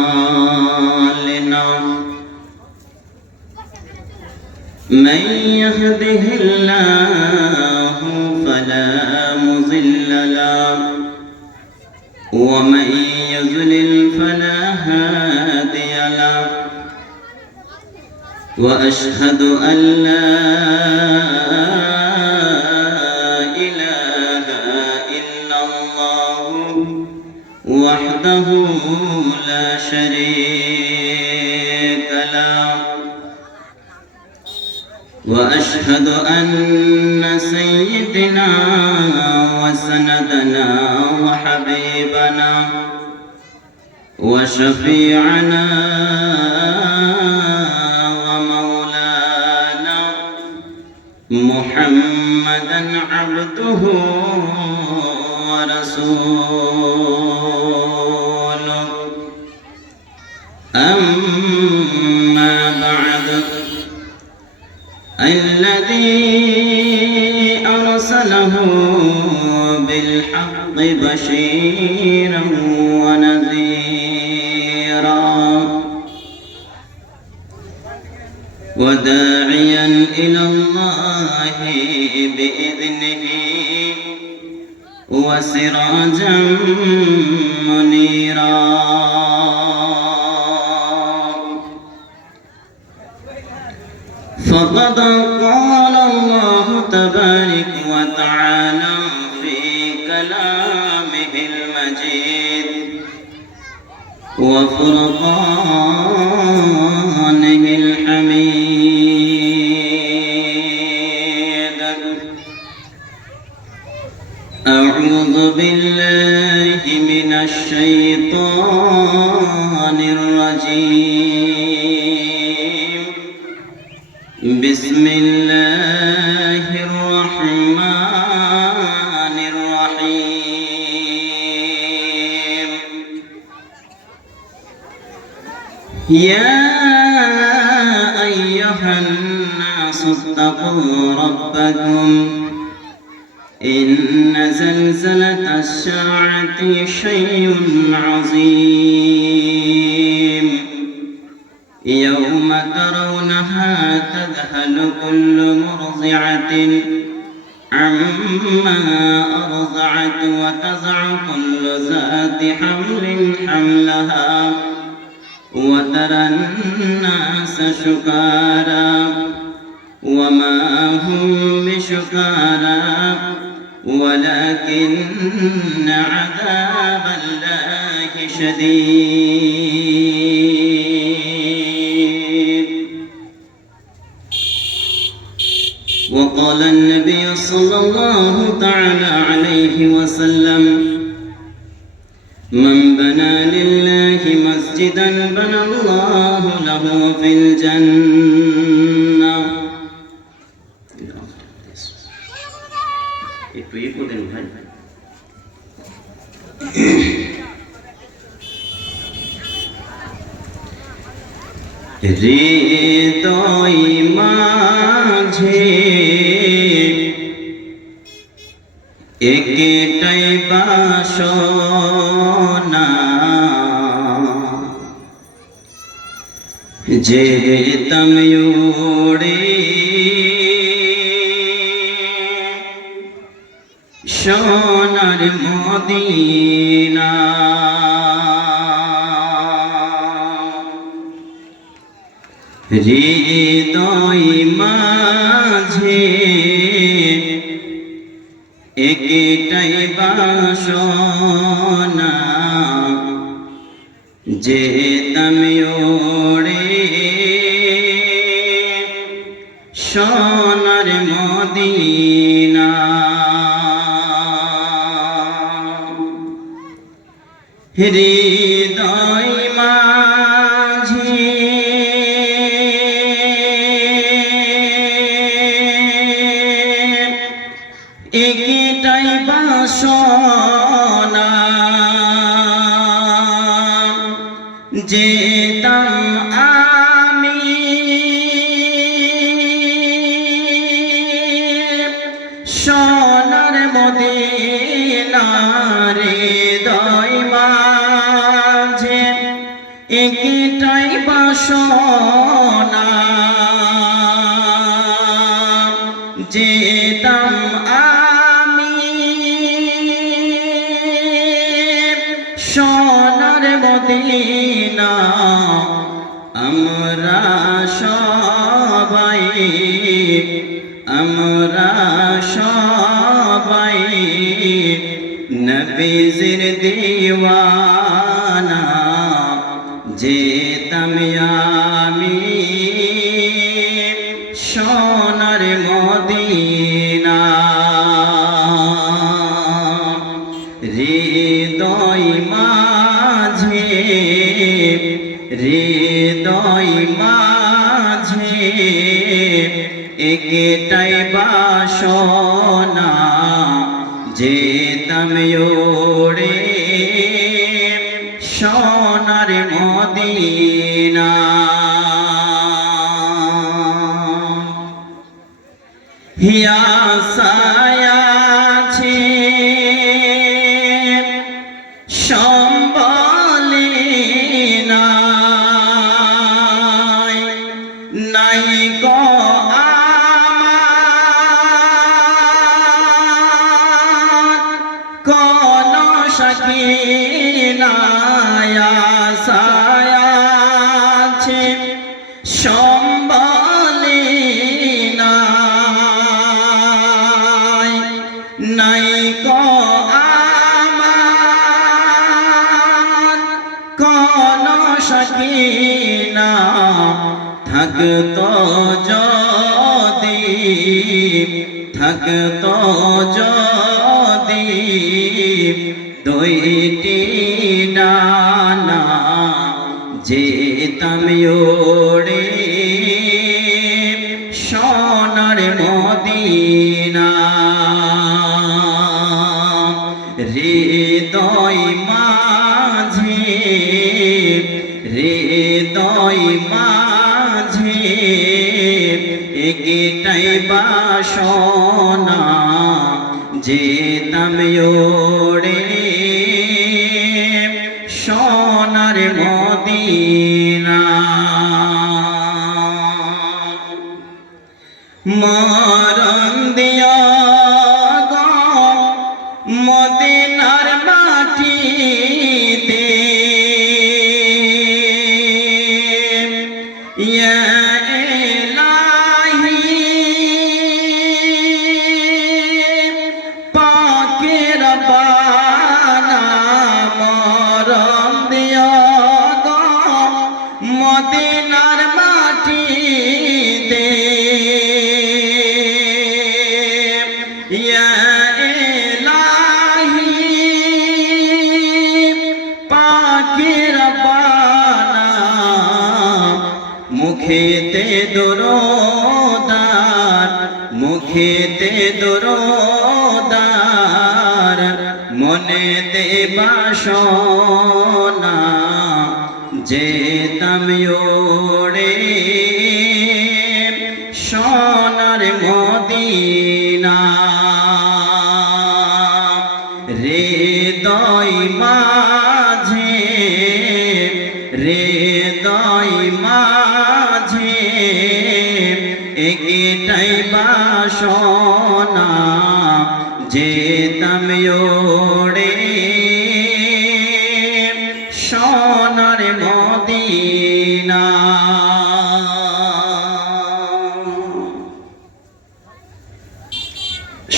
أعمالنا من يهده الله فلا مضل له ومن يضلل فلا هادي له وأشهد أن لا إله إلا الله وحده لا شريك له وأشهد أن سيدنا وسندنا وحبيبنا وشفيعنا ومولانا محمدا عبده ورسوله أما بعد الذي أرسله بالحق بشيرا ونذيرا وداعيا إلى الله بإذنه وسراجا منيرا فقد قال الله تبارك وتعالى في كلامه المجيد وفرقانه الحميد أعوذ بالله من الشيطان الرجيم بسم الله الرحمن الرحيم يا أيها الناس اتقوا ربكم إن زلزلة الساعة شيء عظيم يوم ترونها تذهل كل مرضعة عما أرضعت وتضع كل ذات حمل حملها وترى الناس سكارى وما هم بسكارى ولكن عذاب الله شديد. وقال النبي صلى الله تعالى عليه وسلم من بنى لله مسجدا بنى الله له في الجنة. হৃদয় মাঝে একটাই বাসনা যেতাম উড়ে সোনার মদিনা হৃদয় মাঝে একটাই বাসনা যেতাম ওড়ে সোনার মদিনা হৃদয় মাঝে একটাই বাসনা যেতাম আমি সোনার মদিনা হৃদয় মাঝে একটাই বাসনা যেতাম আমি সোনার মদিনা আমরা সবাই নবীজির দিওয়ানা যেতাম আমি সোনার মদিনা হৃদয় মাঝে একটাই বাসনা যেতাম ওরে সোনার মদিনা হিয়াশায় আছে সম্বলে নাই গো আমার কোন সখিনা আশায় আছে সম্বলে নাই গো আমার কোন সখিনা থাকতো যদি দুইটি ডানা যেতাম ওরে সোনার মদিনা হৃদয় মাঝে একটাই বাসনা যেতাম ওরে সোনার মদিনা মরণ দিয়া গো মদিনার মাটিতে ইয়া ইলাহি পাকে রব্বানা মরণ দিয়া গো মদিনার মাটিতে ইয়া ইলাহি পাকে রব্বানা মুখেতে দরদার মনেতে বাসনা যেতাম ওরে সোনার মদিনা হৃদয় মাঝে একটাই বাসনা যেতাম ওরে সোনার মদিনা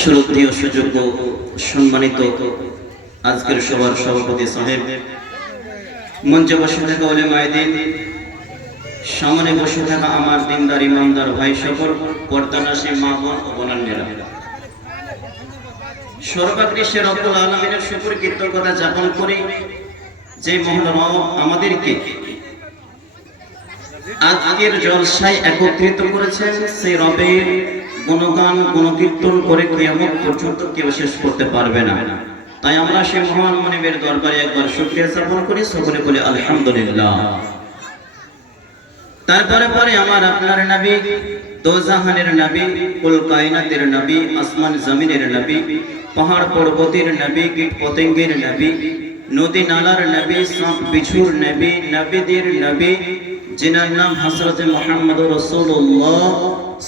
শ্রদ্ধেয় সুযোগ্য সম্মানিত আজকের সভার সভাপতি সাহেব, মঞ্চে বসে থাকা উলেমায়ে দ্বীন, সামনে বসে থাকা আমার দিনদার ইমানদার ভাই সকল, পর্দানাশী মা বোন ও বোনেরা, সর্বাগ্রে রব্বুল আলামিনের শুকর কৃতজ্ঞতা জ্ঞাপন করি যে মহান রব আমাদেরকে আজকের জলসায় একত্রিত করেছেন। সেই রবের গুণগান গুণকীর্তন করে কিয়ামত পর্যন্ত কেউ শেষ করতে পারবে না। তাই আমরা সেই মহান মনিবের দরবারে একবার শুকরিয়া জ্ঞাপন করি, সকলে বলে আলহামদুলিল্লাহ। তারপরে পরে আমার আপনার নবী, দোজাহানের নবী, কুল কায়নাতের নবী, আসমান জমিনের নবী, পাহাড় পর্বতের নবী, কীট পতঙ্গের নবী, নদী নালার নবী, সাপ বিছুর নবী, নবীদের নবী, যিনার নাম হযরত মুহাম্মদ রাসূলুল্লাহ,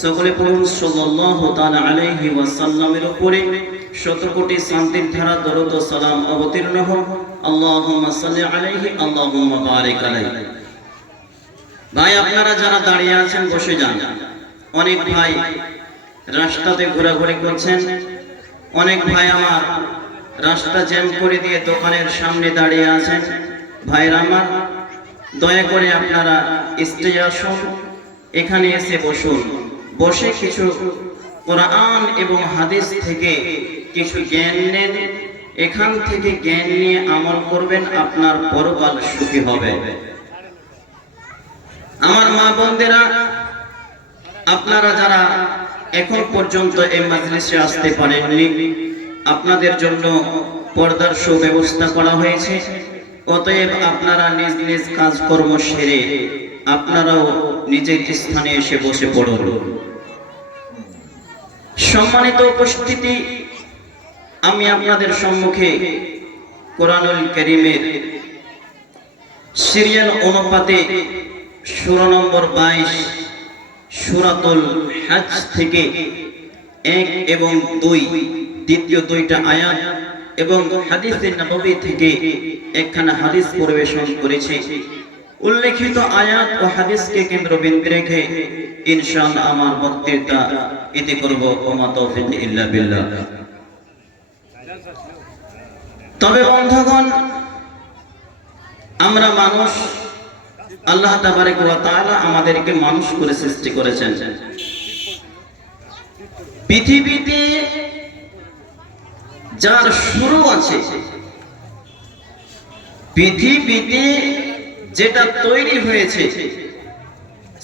সকলে পড়ুন সাল্লাল্লাহু তাআলা আলাইহি ওয়াসাল্লামের উপরে শত কোটি শান্তির ধারা দরুদ ও সালাম অবতীর্ণ হোক। আল্লাহুম্মা সাল্লি আলাইহি, আল্লাহুম্মা বারিক আলাইহি। ভাই, আপনারা যারা দাঁড়িয়ে আছেন বসে যান। অনেক ভাই রাস্তাতে ঘোরাঘুরি করছেন, অনেক ভাই আমার রাস্তা জ্যাম করে দিয়ে দোকানের সামনে দাঁড়িয়ে আছেন। ভাইরা আমার, দয়া করে আপনারা স্টেজে আসুন, এখানে এসে বসুন। বসে কিছু কোরআন এবং হাদিস থেকে কিছু জ্ঞান নেন। এখান থেকে জ্ঞান নিয়ে আমল করবেন, আপনার পরকাল সুখী হবে। আমার মা বোনেরা, আপনারা যারা এখন পর্যন্ত এই মাজলিসে আসতে পারেননি, আপনাদের জন্য পর্দার সুব্যবস্থা করা হয়েছে। অতএব আপনারা নিজ নিজ কাজকর্ম সেরে আপনারাও নিজের স্থানে এসে বসে পড়ুন। সম্মানিত উপস্থিতি, আমি আপনাদের সম্মুখে কোরআনুল কারীমের সিরিয়াল অনুপাতে সূরা নম্বর 22 সূরাতুল হজ থেকে 1 এবং 2 দ্বিতীয় দুইটা আয়াত এবং হাদিসে নববী থেকে একখানা হাদিস পরিবেশন করেছি। উল্লেখিত আয়াত ও হাদিসকে কেন্দ্রবিন্দু রেখে ইনশাআল্লাহ আমার বক্তৃতা ইতি করব। ওমা তৌফিক ইল্লা বিল্লাহ। তবে বন্ধুগণ, আমরা মানুষ, আল্লাহ তাবারক ওয়া তাআলা আমাদেরকে মানুষ করে সৃষ্টি করেছেন। পৃথিবীতে যার শুরু আছে, পৃথিবীতে যেটা তৈরি হয়েছে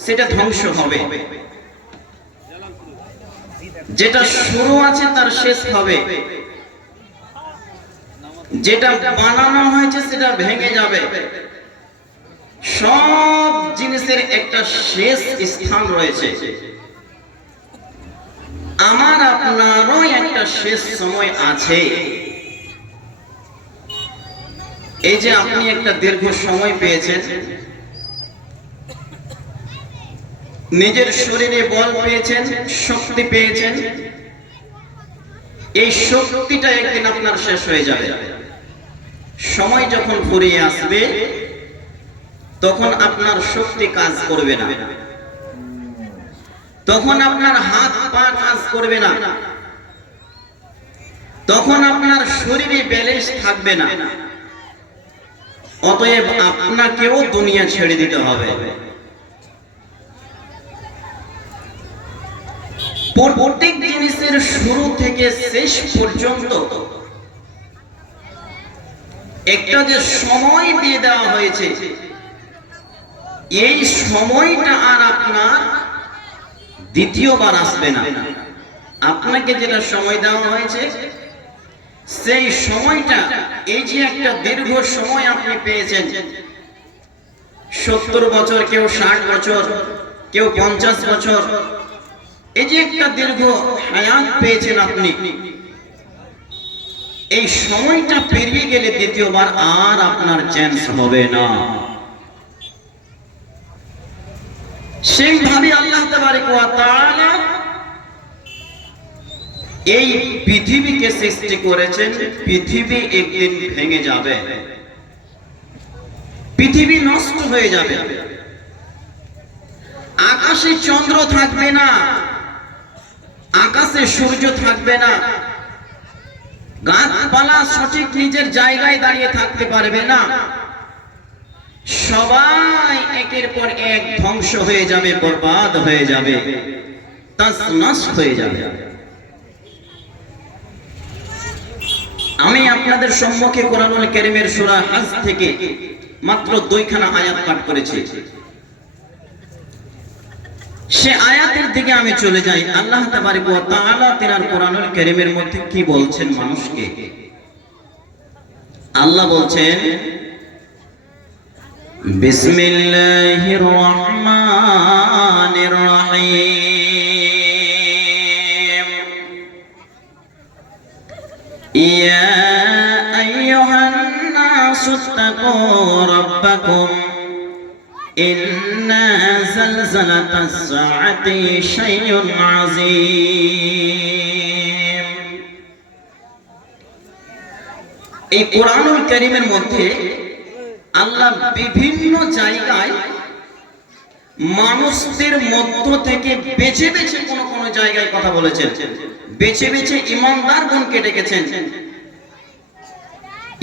সেটা ধ্বংস হবে। যেটা শুরু আছে তার শেষ হবে। যেটা বানানো হয়েছে সেটা ভেঙে যাবে। সব জিনিসের একটা শেষ স্থান রয়েছে। আমার আপনারও একটা শেষ সময় আছে। এই যে আপনি একটা দীর্ঘ সময় পেয়েছেন, নিজের শরীরে বল পেয়েছেন, শক্তি পেয়েছেন, এই শক্তিটা একদিন আপনার শেষ হয়ে যাবে। সময় যখন ফুরিয়ে আসবে তখন আপনার শক্তি কাজ করবে না, তখন আপনার হাত পা কাজ করবে না, তখন আপনার শরীরে ব্যালেন্স থাকবে না। অতএব আপনাকেও দুনিয়া ছেড়ে দিতে হবে। প্রত্যেক জিনিসের শুরু থেকে শেষ পর্যন্ত একটা যে সময় দিয়ে দেওয়া হয়েছে, এই সময়টা আর আপনার দ্বিতীয়বার আসবে না। আপনাকে যেটা সময় দেওয়া হয়েছে সেই সময়টা, এই যে একটা দীর্ঘ সময় আপনি পেয়েছেন, 70 বছর, কেউ 60 বছর, কেউ 50 বছর, এই যে একটা দীর্ঘ হায়াত পেয়েছেন আপনি, এই সময়টা পেরিয়ে গেলে দ্বিতীয়বার আর আপনার চান্স হবে না। সেইভাবে আল্লাহ তাবারক ওয়া তাআলা এই পৃথিবীকে সৃষ্টি করেছেন। পৃথিবী একদিন ভেঙে যাবে, পৃথিবী নষ্ট হয়ে যাবে, আকাশে চন্দ্র থাকবে না, আকাশে সূর্য থাকবে না, গাছপালা সঠিক নিজের জায়গায় দাঁড়িয়ে থাকতে পারবে না, সবাই একের পর এক ধ্বংস হয়ে যাবে, বরবাদ হয়ে যাবে, তছনছ হয়ে যাবে। আমি আপনাদের সম্মুখে কোরআনুল কারীমের সূরা হজ থেকে মাত্র 2খানা আয়াত পাঠ করেছি। সে আয়াতের দিকে আমি চলে যাই। আল্লাহ তাবারক ওয়া তাআলা তিনার কোরআনুল কারীমের মধ্যে কি বলছেন মানুষকে? আল্লাহ বলছেন, বিসমিল্লাহির রহমানির রহিম, ইয়া আইয়ুহান ربكم إن زلزلة الساعة شيء عظيم এই কোরআনুল কারীমের মধ্যে আল্লাহ বিভিন্ন জায়গায় মানুষদের মধ্য থেকে বেছে বেছে কোন কোন জায়গায় কথা বলেছেন, বেছে বেছে ঈমানদারগণকে ডেকেছেন।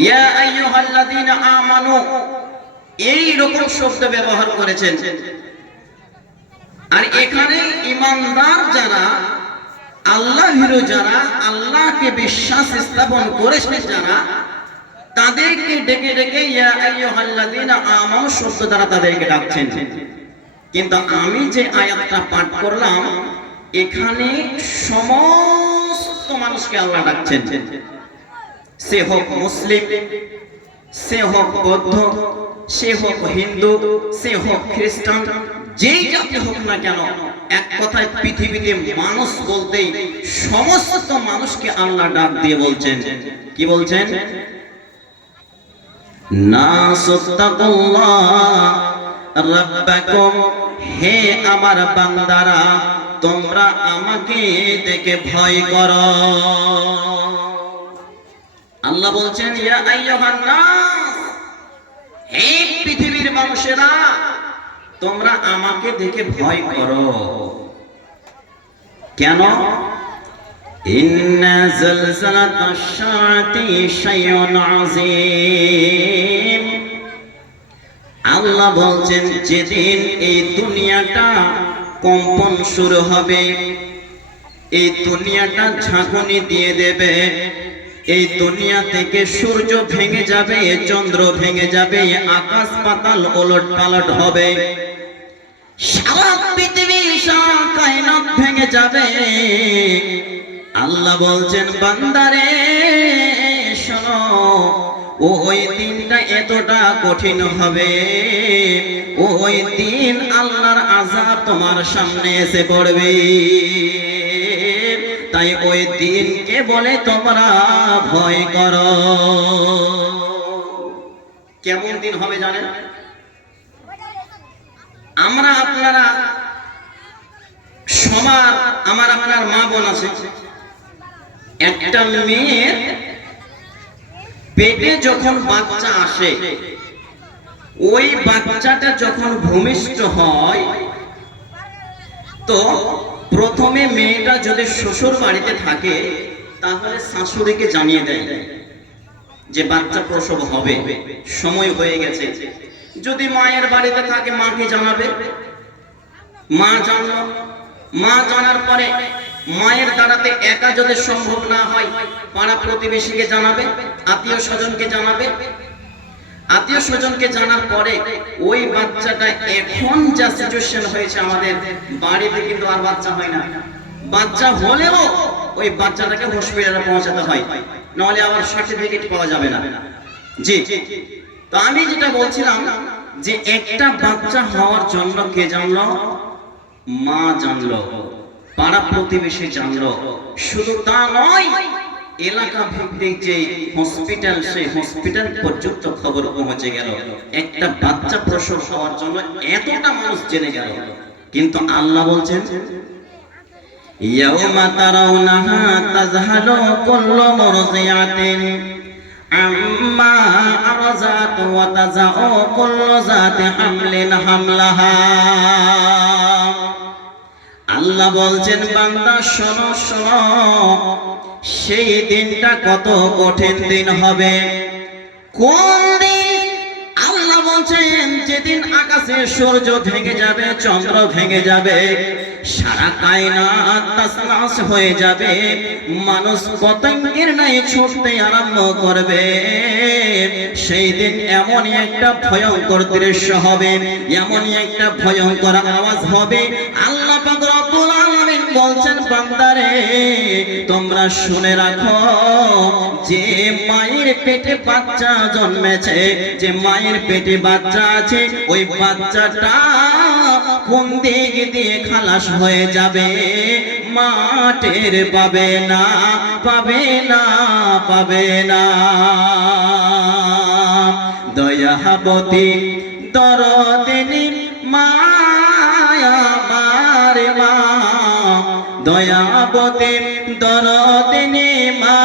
ইয়া আইয়ুহাল্লাযীনা আমানু এই রকম শব্দ ব্যবহার করেছেন। আর এখানে ঈমানদার যারা, আল্লাহর যারা, আল্লাহকে বিশ্বাস স্থাপন করেছেন যারা, তাদেরকে ডেকে ডেকে ইয়া আইয়ুহাল্লাযীনা আমানু শব্দ দ্বারা তাদেরকে ডাকছেন। কিন্তু আমি যে আয়াতটা পাঠ করলাম এখানে সমস্ত মানুষকে আল্লাহ ডাকছেন, সে হোক মুসলিম, সে হোক বৌদ্ধ, সে হোক হিন্দু, সে হোক খ্রিস্টান, যেই জাতি হোক না কেন, এক কথায় পৃথিবীতে মানুষ বলতেই সমস্ত মানুষকে আল্লাহ ডাক দিয়ে বলছেন, কি বলছেন? নাসুত্তাকুল্লাহ রাব্বাকুম, হে আমার বান্দারা তোমরা আমাকে দেখে ভয় করো। আল্লাহ বলছেন ইয়া আইয়ুহান নাস, হে পৃথিবীর মানুষেরা তোমরা আমাকে দেখে ভয় করো। কেন? ইন্না জালজালাতাশ শাআতি শাইউন আযীম। আল্লাহ বলছেন যেদিন এই দুনিয়াটা কম্পন শুরু হবে, এই দুনিয়াটা ঝাঁকুনি দিয়ে দেবে, এই দুনিয়া থেকে সূর্য ভেঙে যাবে, চন্দ্র ভেঙে যাবে, আকাশ পাতাল ওলট পালট হবে, সারা পৃথিবী সারা কায়নাত ভেঙে যাবে। আল্লাহ বলছেন বান্দারে শোনো, ওই দিনটা এতটা কঠিন হবে, ওই দিন আল্লাহর আযাব তোমার সামনে এসে পড়বে। তাই ওই দিনকে বলে তোমরা ভয় করো। কেমন দিন হবে জানেন? আমরা আপনারা সবার, আমার আপনার মা বোন আছে, একটা মেয়ের পেটে যখন বাচ্চা আসে, ওই বাচ্চাটা যখন ভূমিষ্ঠ হয়, তো প্রথমে মেয়েটা যদি শ্বশুর বাড়িতে থাকে তাহলে শাশুড়িকে জানিয়ে দেয় যে বাচ্চা প্রসব হবে, সময় হয়ে গেছে। যদি মায়ের বাড়িতে থাকে মাকে জানাবে, মা জানলো, মা জানার পরে মায়ের দ্বারাতে একা যদি সম্ভব না হয় পাড়া প্রতিবেশীকে জানাবে, আত্মীয় স্বজনকে জানাবে, আত্মীয় স্বজনকে জানার পরে ওই বাচ্চাটা, এখন যা সিচুয়েশন হয়েছে আমাদের বাড়িতে কিন্তু আর বাচ্চা হয় না, বাচ্চা হলেও ওই বাচ্চাটাকে হসপিটালে পৌঁছাতে হয়, নাহলে আবার সার্টিফিকেট পাওয়া যাবে না। জি, তো আমি যেটা বলছিলাম যে একটা বাচ্চা হওয়ার জন্য কে জানলো? মা জানলো, পাড়া প্রতিবেশী জানলো। শুধু তা নয়, এলাকা ভিত্তিক যে হসপিটাল, সেই হসপিটাল পর্যন্ত খবর পৌঁছে গেল একটা বাচ্চা প্রসব হওয়ার জন্য, এতটা মানুষ জেনে গেল। কিন্তু আল্লাহ বলছেন ইয়াউমা তারাউনাহা তাযহালু কুল্লু মুরদিয়াতিন আম্মা আরযাত ওয়া তাযাউ কুল্লু যাতি হামলিন হামলাহা। আল্লাহ বলছেন বান্দা শোনো শোনো, সেই দিনটা কত কঠিন দিন হবে। কোন দিন? আল্লাহ বলছেন যেদিন আকাশে সূর্য ভেঙে যাবে, চন্দ্র ভেঙে যাবে, সারা কায়নাত তাসনাস হয়ে যাবে, মানুষ পতঙ্গের ন্যায় ছুটতে আরম্ভ করবে। সেই দিন এমনই একটা ভয়ঙ্কর দৃশ্য হবে, এমনই একটা ভয়ঙ্কর আওয়াজ হবে। আল্লাহ পাক রব্বুল আলামিন বলছেন বান্দারে তোমরা শুনে রাখো, যে মায়ের পেটে বাচ্চা জন্মেছে, যে মায়ের পেটে বাচ্চা আছে, ওই বাচ্চাটা কোন দিক দিয়ে খালাস হয়ে যাবে মা টের পাবে না, পাবে না, পাবে না। দয়াবতী দরদিনী মায়াবার মা, দয়াবতী দরদিনী মা।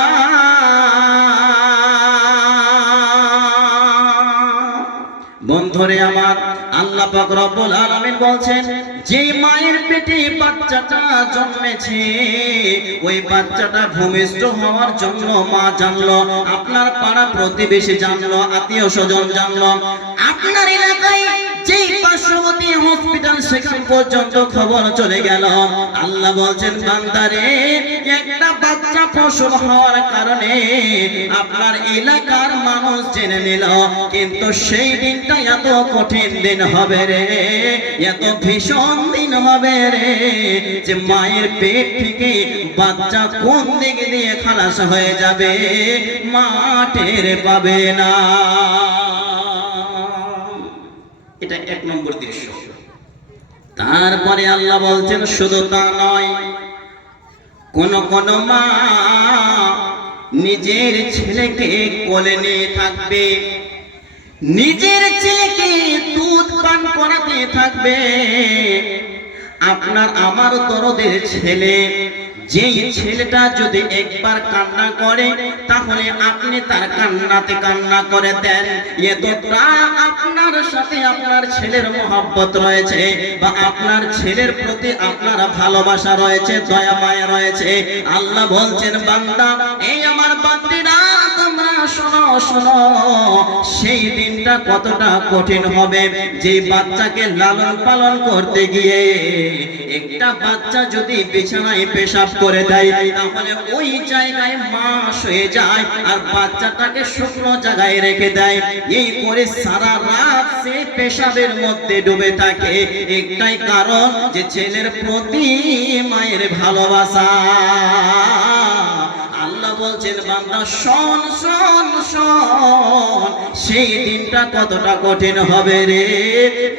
বন্ধুরে আমার, আল্লাহ পাক রব্বুল আলামিন বলছেন, যে মায়ের পেটে বাচ্চাটা জন্মেছে, ওই বাচ্চাটা ভূমিষ্ঠ হওয়ার জন্য মা জানলো, আপনার পাড়া প্রতিবেশী জানলো, আত্মীয় স্বজন জানলো, আপনার এলাকায় যেই পার্শ্ববর্তী হসপিটাল সেখান পর্যন্ত খবর চলে গেল। আল্লাহ বলছেন, বান্দারে, একটা বাচ্চা প্রসব হওয়ার কারণে আপনার এলাকার মানুষ জেনে নিল, কিন্তু সেই দিনটা এত কঠিন দিন হবে রে, এত ভীষণ দিন হবে রে, যে মায়ের পেট থেকে বাচ্চা কোন দিক দিয়ে খালাস হয়ে যাবে মা টের পাবে না। এটা এক নম্বর দৃশ্য। তারপরে আল্লাহ বলছেন, শুধু তা নয়, কোন কোন মা নিজের ছেলেকে কোলে নিয়ে থাকবে, নিজের ছেলেকে দুধ পান করাতে থাকবে। আপনার আমার দরদের ছেলে, যেই ছেলেটা যদি একবার কান্না করে, তাহলে আপনি তার কান্নাতে কান্না করে দেন। এতটা আপনার সাথে আপনার ছেলের মহব্বত রয়েছে, বা আপনার ছেলের প্রতি আপনার ভালোবাসা রয়েছে, দয়া মায়া রয়েছে। আল্লাহ বলছেন, বান্দা, এই আমার বান্দিরা, তোমরা শোনো শোনো, সেই দিনটা কতটা কঠিন হবে। যে বাচ্চাকে লালন পালন করতে গিয়ে একটা বাচ্চা যদি বিছানায় পেশাব করে দেয়, তাহলে ওই জায়গায় মা শুয়ে যায় আর বাচ্চাটাকে শুকনো জায়গায় রেখে দেয়। এই করে সারা রাত সে পেশাবের মধ্যে ডুবে থাকে। একটাই কারণ, যে ছেলের প্রতি মায়ের ভালোবাসা। আল্লাহ বলছেন, বান্দা, শোন শোন শোন, সেই দিনটা কতটা কঠিন হবে রে,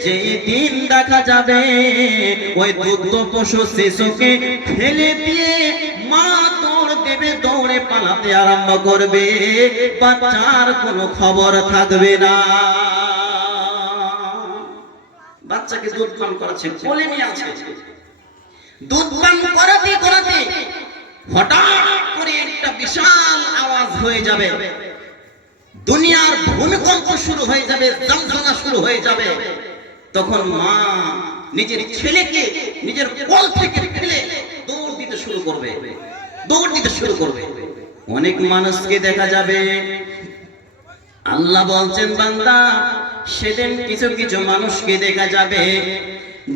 যেই দিন দেখা যাবে ওই দুগ্ধ পশু শিশুকে ফেলে দিয়ে মা দৌড় দেবে, দৌড়ে পালাতে আরম্ভ করবে, বাচ্চার কোনো খবর থাকবে না। বাচ্চাকে দুধ পান করাচ্ছে, কোলে নিয়ে আছে, দুধ পান করাতে করাতে হঠাৎ করে একটা বিশাল আওয়াজ হয়ে যাবে, দুনিয়ার ভূমিকম্প শুরু হয়ে যাবে, জলজলা শুরু হয়ে যাবে। তখন মা নিজের ছেলেকে নিজের কোল থেকে ফেলে দৌড় দিতে শুরু করবে, দৌড় দিতে শুরু করবে। অনেক মানুষকে দেখা যাবে, আল্লাহ বলছেন, বান্দা, সেদিন কিছু কিছু মানুষকে দেখা যাবে,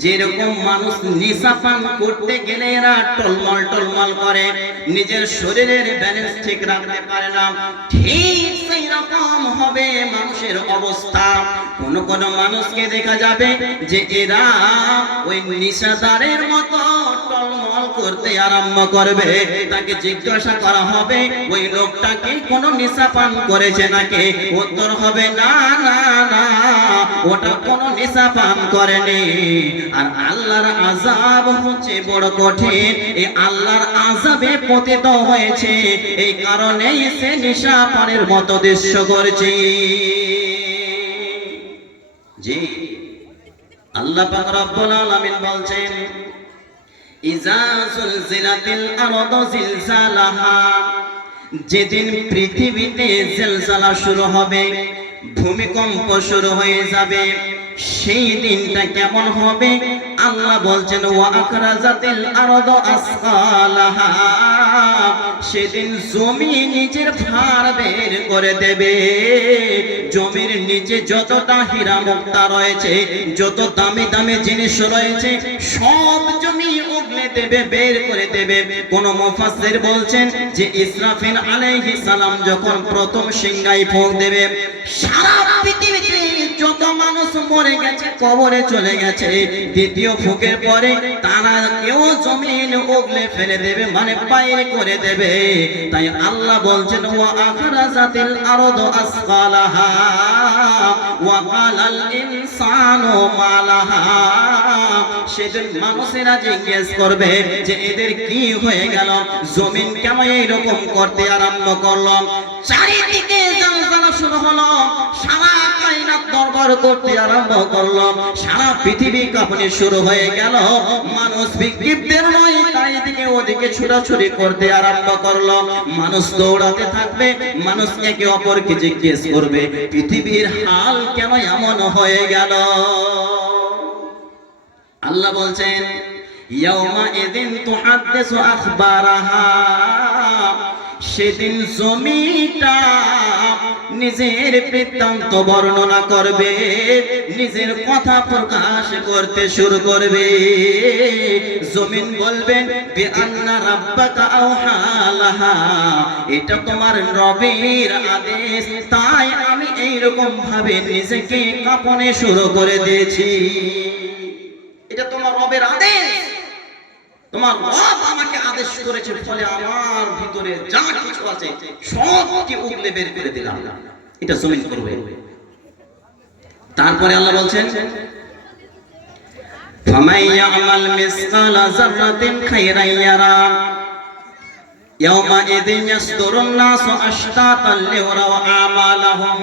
যেরকম মানুষ নেশা পান করতে গেলে এরা টলমল টলমল করে, নিজের শরীরের ব্যালেন্স ঠিক রাখতে পারে না, ঠিক সেই রকম হবে মানুষের অবস্থা। কোন কোন মানুষকে দেখা যাবে যে এরা ওই নেশাদারের মতো টলমল করতে আরম্ভ করবে। তাকে জিজ্ঞাসা করা হবে, ওই লোকটাকে কোন নেশা পান করেছে নাকি? উত্তর হবে, না না না, ওটা কোন নেশা পান করেনি। আর আল্লাহর আযাব হচ্ছে বড় কঠিন, এই আল্লাহর আযাবে পতিত হয়েছে, এই কারণেই সে নেশা পানের মতো দৃশ্য করছে। জি, আল্লাহ পাক রব্বুল আলামিন বলছেন, ইযা যুলজিলাতিল আরদু জিলজালাহা, যেদিন পৃথিবীতে জিলজালা শুরু হবে, ভূমিকম্প শুরু হয়ে যাবে, সেই দিনটা কেমন হবে? আল্লাহ বলছেন, ওয়া আখরাজাতিল আরদু আসকালাহা, সেদিন জমি নিজের ভার বের করে দেবে। জমির নিচে যতটা হীরা মুক্তা রয়েছে, যত দামি দামি জিনিস রয়েছে, সব জমি উগলে দেবে, বের করে দেবে। কোন মুফাসসির বলছেন যে ইসরাফিল আলাইহিস সালাম যখন প্রথম সিংহায় ফুঁক দেবে, সারা পৃথিবীতে যত মানুষ মরে গেছে, কবরে চলে গেছে, দ্বিতীয় ফুঁকের পরে তারা কেউ জমিন উগলে ফেলে দেবে, মানে বাইরে করে দেবে। তাই আল্লাহ বলছেন, ওয়া আখরাজাতিল আরদু আসকালাহা ওয়া ক্বালাল ইনসানু মালাহা, সেদিন মানুষেরা জিজ্ঞেস করবে যে এদের কি হয়ে গেল, জমিন কেন এইরকম করতে আরম্ভ করলো। চারিদিকে জলজলা শুরু হলো, সারা কায়নাত কায়নাত দরবার করতে আরম্ভ করলো, সারা পৃথিবী কাঁপতে শুরু হয়ে গেল। মানুষ বিক্ষিপ্তের নয় তাই এদিকে ওদিকে ছোটাছুটি করতে আরম্ভ করলো। মানুষ দৌড়াতে থাকবে, মানুষ একে অপরকে জিজ্ঞেস করবে পৃথিবীর হাল কেন এমন হয়ে গেল। আল্লাহ বলছেন ইয়াউমা ইযিন তুহাদ্দিসু আখবারাহা, সেদিন জমিটা নিজের বৃত্তান্ত বর্ণনা করবে, নিজের কথা প্রকাশ করতে শুরু করবে। জমিন বলবেন বিআন্না রাব্বাকা আওহা লাহা, এটা তোমার রবের আদেশ, তাই আমি এইরকম ভাবে নিজেকে কাঁপানো শুরু করে দিয়েছি। এটা তোমার রবের আদেশ, তোমার রব আমাকে আদেশ করেছে, ফলে আমার ভিতরে যা কিছু আছে সবকে উগলে বের করে দিলাম। এটা জমিন করবে। তারপরে আল্লাহ বলছেন ফামাই ইয়ামাল মিসকালা যাররাতিন খায়রান ইয়ারা, ইয়াওমা ইযিন ইয়াসদুরুন নাসু আশতাতান লিউরাউ আমালাহুম,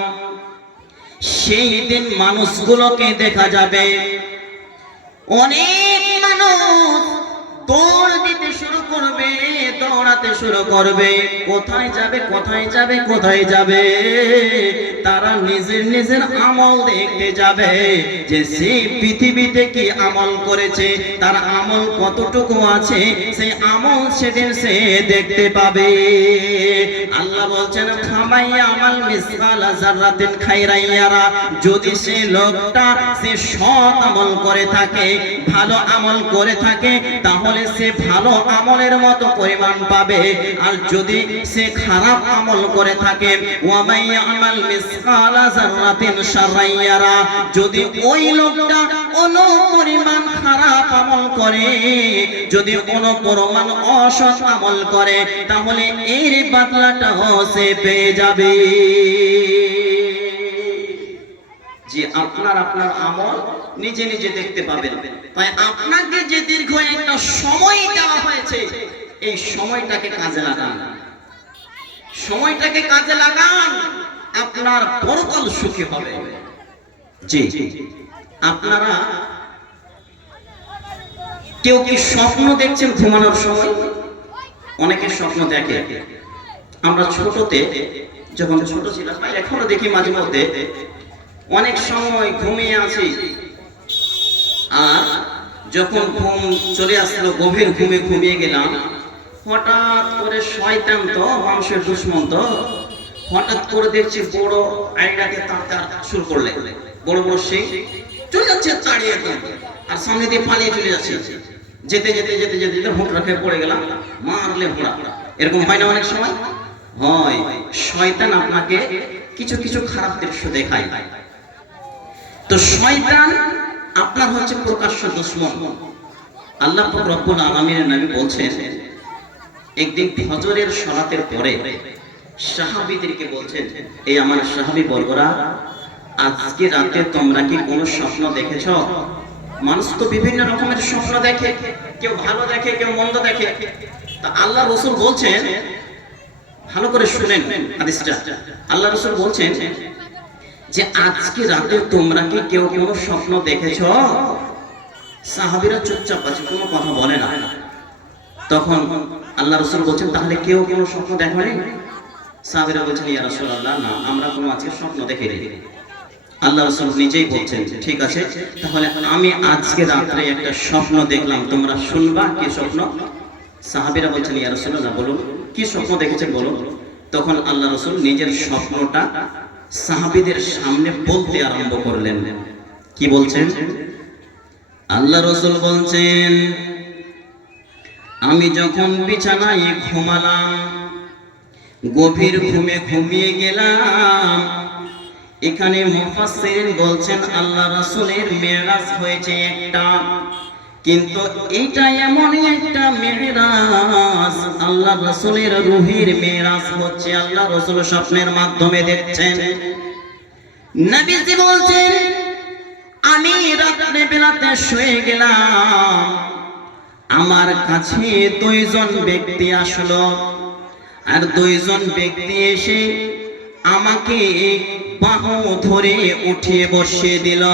সেই দিন মানুষগুলোকে দেখা যাবে, অনেক মানুষ দৌড় দিতে শুরু করবে, দৌড়াতে শুরু করবে। কোথায় যাবে, কোথায় যাবে, কোথায় যাবে? তারা নিজের নিজের আমল দেখতে যাবে, যে সে পৃথিবীতে কি আমল করেছে, তার আমল কতটুকু আছে, সেই আমল সেদিন সে দেখতে পাবে। আল্লাহ বলছেন ফামাই আমাল মিসকালা যাররাতিন খায়রান ইয়ারা, যদি সে লোকটা সে সৎ আমল করে থাকে, ভালো আমল করে থাকে, তাহলে সে ভালো আমলের মতো পরিমাণ পাবে। আর যদি সে খারাপ আমল করে থাকে, ওয়ামাই আমাল মিসকালা যাররাতিন শাররান ইয়ারা, যদি ওই লোকটা কোনো পরিমাণ খারাপ আমল করে, যদি কোনো পরিমাণ অসৎ আমল করে, তাহলে এর বদলাটাও সে পেয়ে যাবে। যে আপনার আপনার আমল নিজে নিজে দেখতে পাবেন। তাই আপনাকে যে দীর্ঘ একটা সময় দেওয়া হয়েছে, এই সময়টাকে কাজে লাগান, সময়টাকে কাজে লাগান, আপনার পরকাল সুখী হবে। জি, আপনারা কেউ কি স্বপ্ন দেখছেন ঘুমানোর সময়? অনেকে স্বপ্ন দেখে। আমরা ছোটতে যখন ছোট ছিলাম, এখনো দেখি মাঝে মধ্যে, অনেক সময় ঘুমিয়ে আছি, আর যখন ঘুম চলে আসলো, গভীর ঘুমে ঘুমিয়ে গেলাম, হঠাৎ করে শয়তান তো মানুষের দুশ্মন, তো হঠাৎ করে দেখছি বড় আয়নাকে তাড়তে শুরু করলে, বড় বড় সিং চলে যাচ্ছে তাড়িয়ে, আর সামনে দিয়ে পালিয়ে চলে যাচ্ছে। যেতে যেতে যেতে যেতে যেতে হুঁট রাখে পড়ে গেলাম, মারলে হুঁড়া। এরকম হয় না অনেক সময়? হয়। শয়তান আপনাকে কিছু কিছু খারাপ দৃশ্য দেখায়। তো শয়তান আপনার হচ্ছে প্রকাশ্য দুশমন। আল্লাহ পাক রব্বুল আলামিনের নবী বলছেন, একদিন ফজরের সালাতের পরে সাহাবীদেরকে বলছেন, এই আমার সাহাবী বর্গরা, আজকে রাতে তোমরা কি কোনো স্বপ্ন দেখেছ? মানুষ তো বিভিন্ন রকমের স্বপ্ন দেখে, কেউ ভালো দেখে, কেউ মন্দ দেখে। তা আল্লাহ রাসূল বলছেন, ভালো করে শুনেন হাদিসটা, আল্লাহ রাসূল বলছেন যে আজকে রাতে তোমরা কি কেউ কোনো স্বপ্ন দেখেছ? সাহাবীরা চুপচাপ আছে, কোনো কথা বলে না। তখন আল্লাহ রাসূল বলছেন, তাহলে কেউ কোনো স্বপ্ন দেখেনি? সাহাবীরা বলছেন, ইয়া রাসূলুল্লাহ, না, আমরা কোনো আজকে স্বপ্ন দেখিনি। আল্লাহ রাসূল নিজেই বলছেন, ঠিক আছে, তাহলে আমি আজকে রাতে একটা স্বপ্ন দেখলাম, তোমরা শুনবা। কি স্বপ্ন? সাহাবীরা বলছেন, ইয়া রাসূলুল্লাহ, বলুন কি স্বপ্ন দেখেছেন বলুন। তখন আল্লাহ রাসূল নিজের স্বপ্নটা সাহাবীদের সামনে বলতে আরম্ভ করলেন। কি বলছেন? আল্লাহ রাসূল বলছেন, আমি যখন বিছানায় ঘুমালাম, গভীর ঘুমে ঘুমিয়ে গেলাম। এখানে মুফাসসিরিন বলছেন আল্লাহ রাসূলের মেরাজ হয়েছে একটা, কিন্তু এটা এমনই একটা মেরাজ, আল্লাহ রাসূলের রূহের মেরাজ হচ্ছে। আল্লাহ রাসূল স্বপ্নের মাধ্যমে দেখছেন। নবীজি বলছেন, আমি রাতে বেলাতে শুয়ে গেলাম, আমার কাছে দুইজন ব্যক্তি আসলো, আর দুইজন ব্যক্তি এসে আমাকে বাহু ধরে উঠিয়ে বসিয়ে দিল।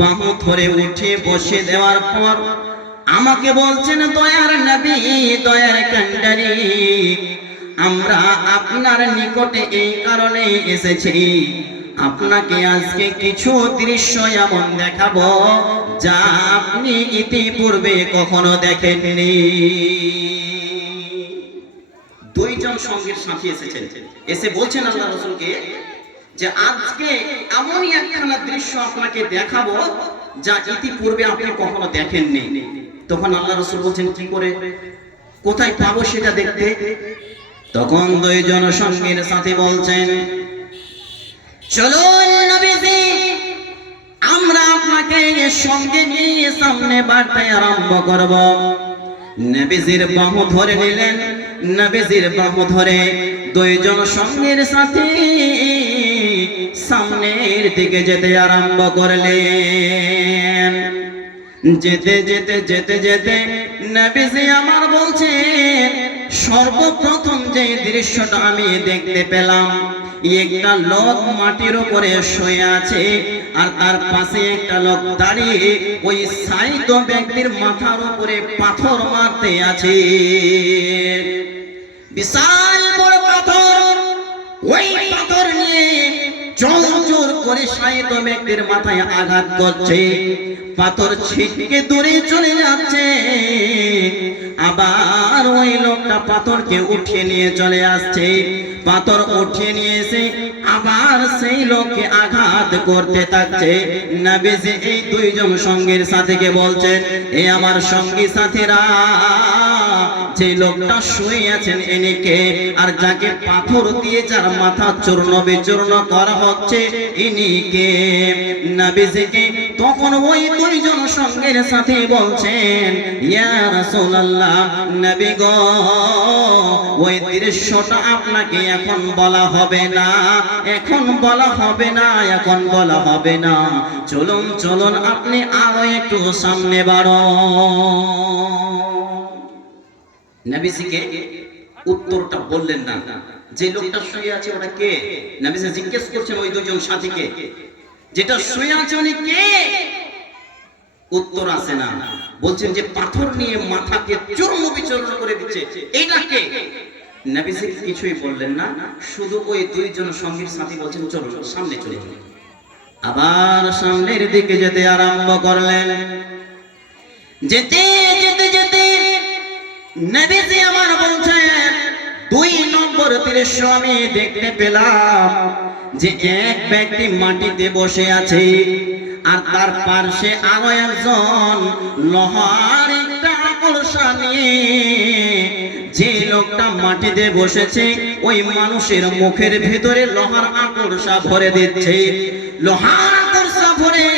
বাহু ধরে উঠিয়ে বসে দেওয়ার পর আমাকে বলছেন, দয়ার নবী, দয়ার কান্ডারি, আমরা আপনার নিকটে এই কারণে এসেছি, আপনাকে আজকে কিছু দৃশ্য এমন দেখাবো যা আপনি ইতিপূর্বে কখনো দেখেননি। দুইজন সঙ্গীর সাথী এসেছেন, এসে বলছেন আল্লাহ রাসূলকে যে আজকে এমনই একখানা দৃশ্য আপনাকে দেখাবো যা ইতিপূর্বে আপনি কখনো দেখেননি। তখন আল্লাহ রাসূল বলছেন, কি করে, কোথায় পাবো সেটা দেখতে? তখন দুইজন সঙ্গীর সাথী বলছেন, চলুন নবীজি, আমরা আপনাকে সঙ্গে নিয়ে সামনে বাড়তে আরম্ভ করব। নবীজির বাহু ধরে নিলেন। নবীজির বাহু ধরে দুইজন সঙ্গীর সাথী সামনের দিকে যেতে আরম্ভ করলেন। যেতে যেতে যেতে যেতে নবীজি আমার বলছেন, সর্বপ্রথম যে দৃশ্যটা আমি দেখতে পেলাম, একটা লোক মাটির উপরে শুয়ে আছে আর তার পাশে একটা লোক দাঁড়িয়ে ওই সাইদ ব্যক্তির মাথার উপরে পাথর মারতে আছে। বিশাল বড় পাথর, ওই পাথর নিয়ে জোর জোর করে সাইদ ব্যক্তির মাথায় আঘাত করছে। পাথর ছিটকে দূরে চলে যাচ্ছে। আবার ওই লোকটা পাথরকে উঠিয়ে নিয়ে চলে আসছে। পাথর উঠিয়ে নিয়ে এসে আবার সেই লোককে আঘাত করতে থাকছে। নবীজি এই দুইজন সঙ্গীর সাথীকে বলছেন, এ আমার সঙ্গী সাথীরা, যে লোকটা শুয়ে আছেন ইনি কে? আর যাকে পাথর দিয়ে যার মাথা চূর্ণ বিচূর্ণ করা হচ্ছে ইনি কে? নবীজিকে তখন ওই দুইজন সঙ্গীর সাথী বলছেন, ইয়া রাসূলুল্লাহ, নবী গো, ওই দৃশ্যটা আপনাকে এখন বলা হবে না, এখন বলা হবে না, এখন বলা হবে না। চলুন চলুন, আপনি আরো একটু সামনে বাড়ুন। নবীজিকে উত্তরটা বললেন না, যে লোকটা শুয়ে আছে ওটা কে? নবীজি জিজ্ঞেস করছেন ওই দুজন সাথীকে, যেটা শুয়ে আছে উনি কে? উত্তর আসে না। বলছেন যে পাথর নিয়ে মাথাকে চূর্ণ বিচূর্ণ করে দিচ্ছে, এটা কে? নবীজি কিছুই বললেন না, শুধু ওই দুইজন সঙ্গীর সাথী বলছেন, চলো সামনে চলে যাও। আবার সামনের দিকে যেতে আরম্ভ করলেন। যেতে যেতে যেতে নবীজি আমার বলছেন, 2 নম্বর দৃশ্য আমি দেখতে পেলাম যে এক ব্যক্তি মাটিতে বসে আছে আর তার পাশে আরো একজন লোহার একটা কলসা নিয়ে, যে লোকটা মাটিতে বসেছে ওই মানুষের মুখের ভিতরে লোহার আকড়সা ভরে দিচ্ছে। লোহার আকড়সা ভরে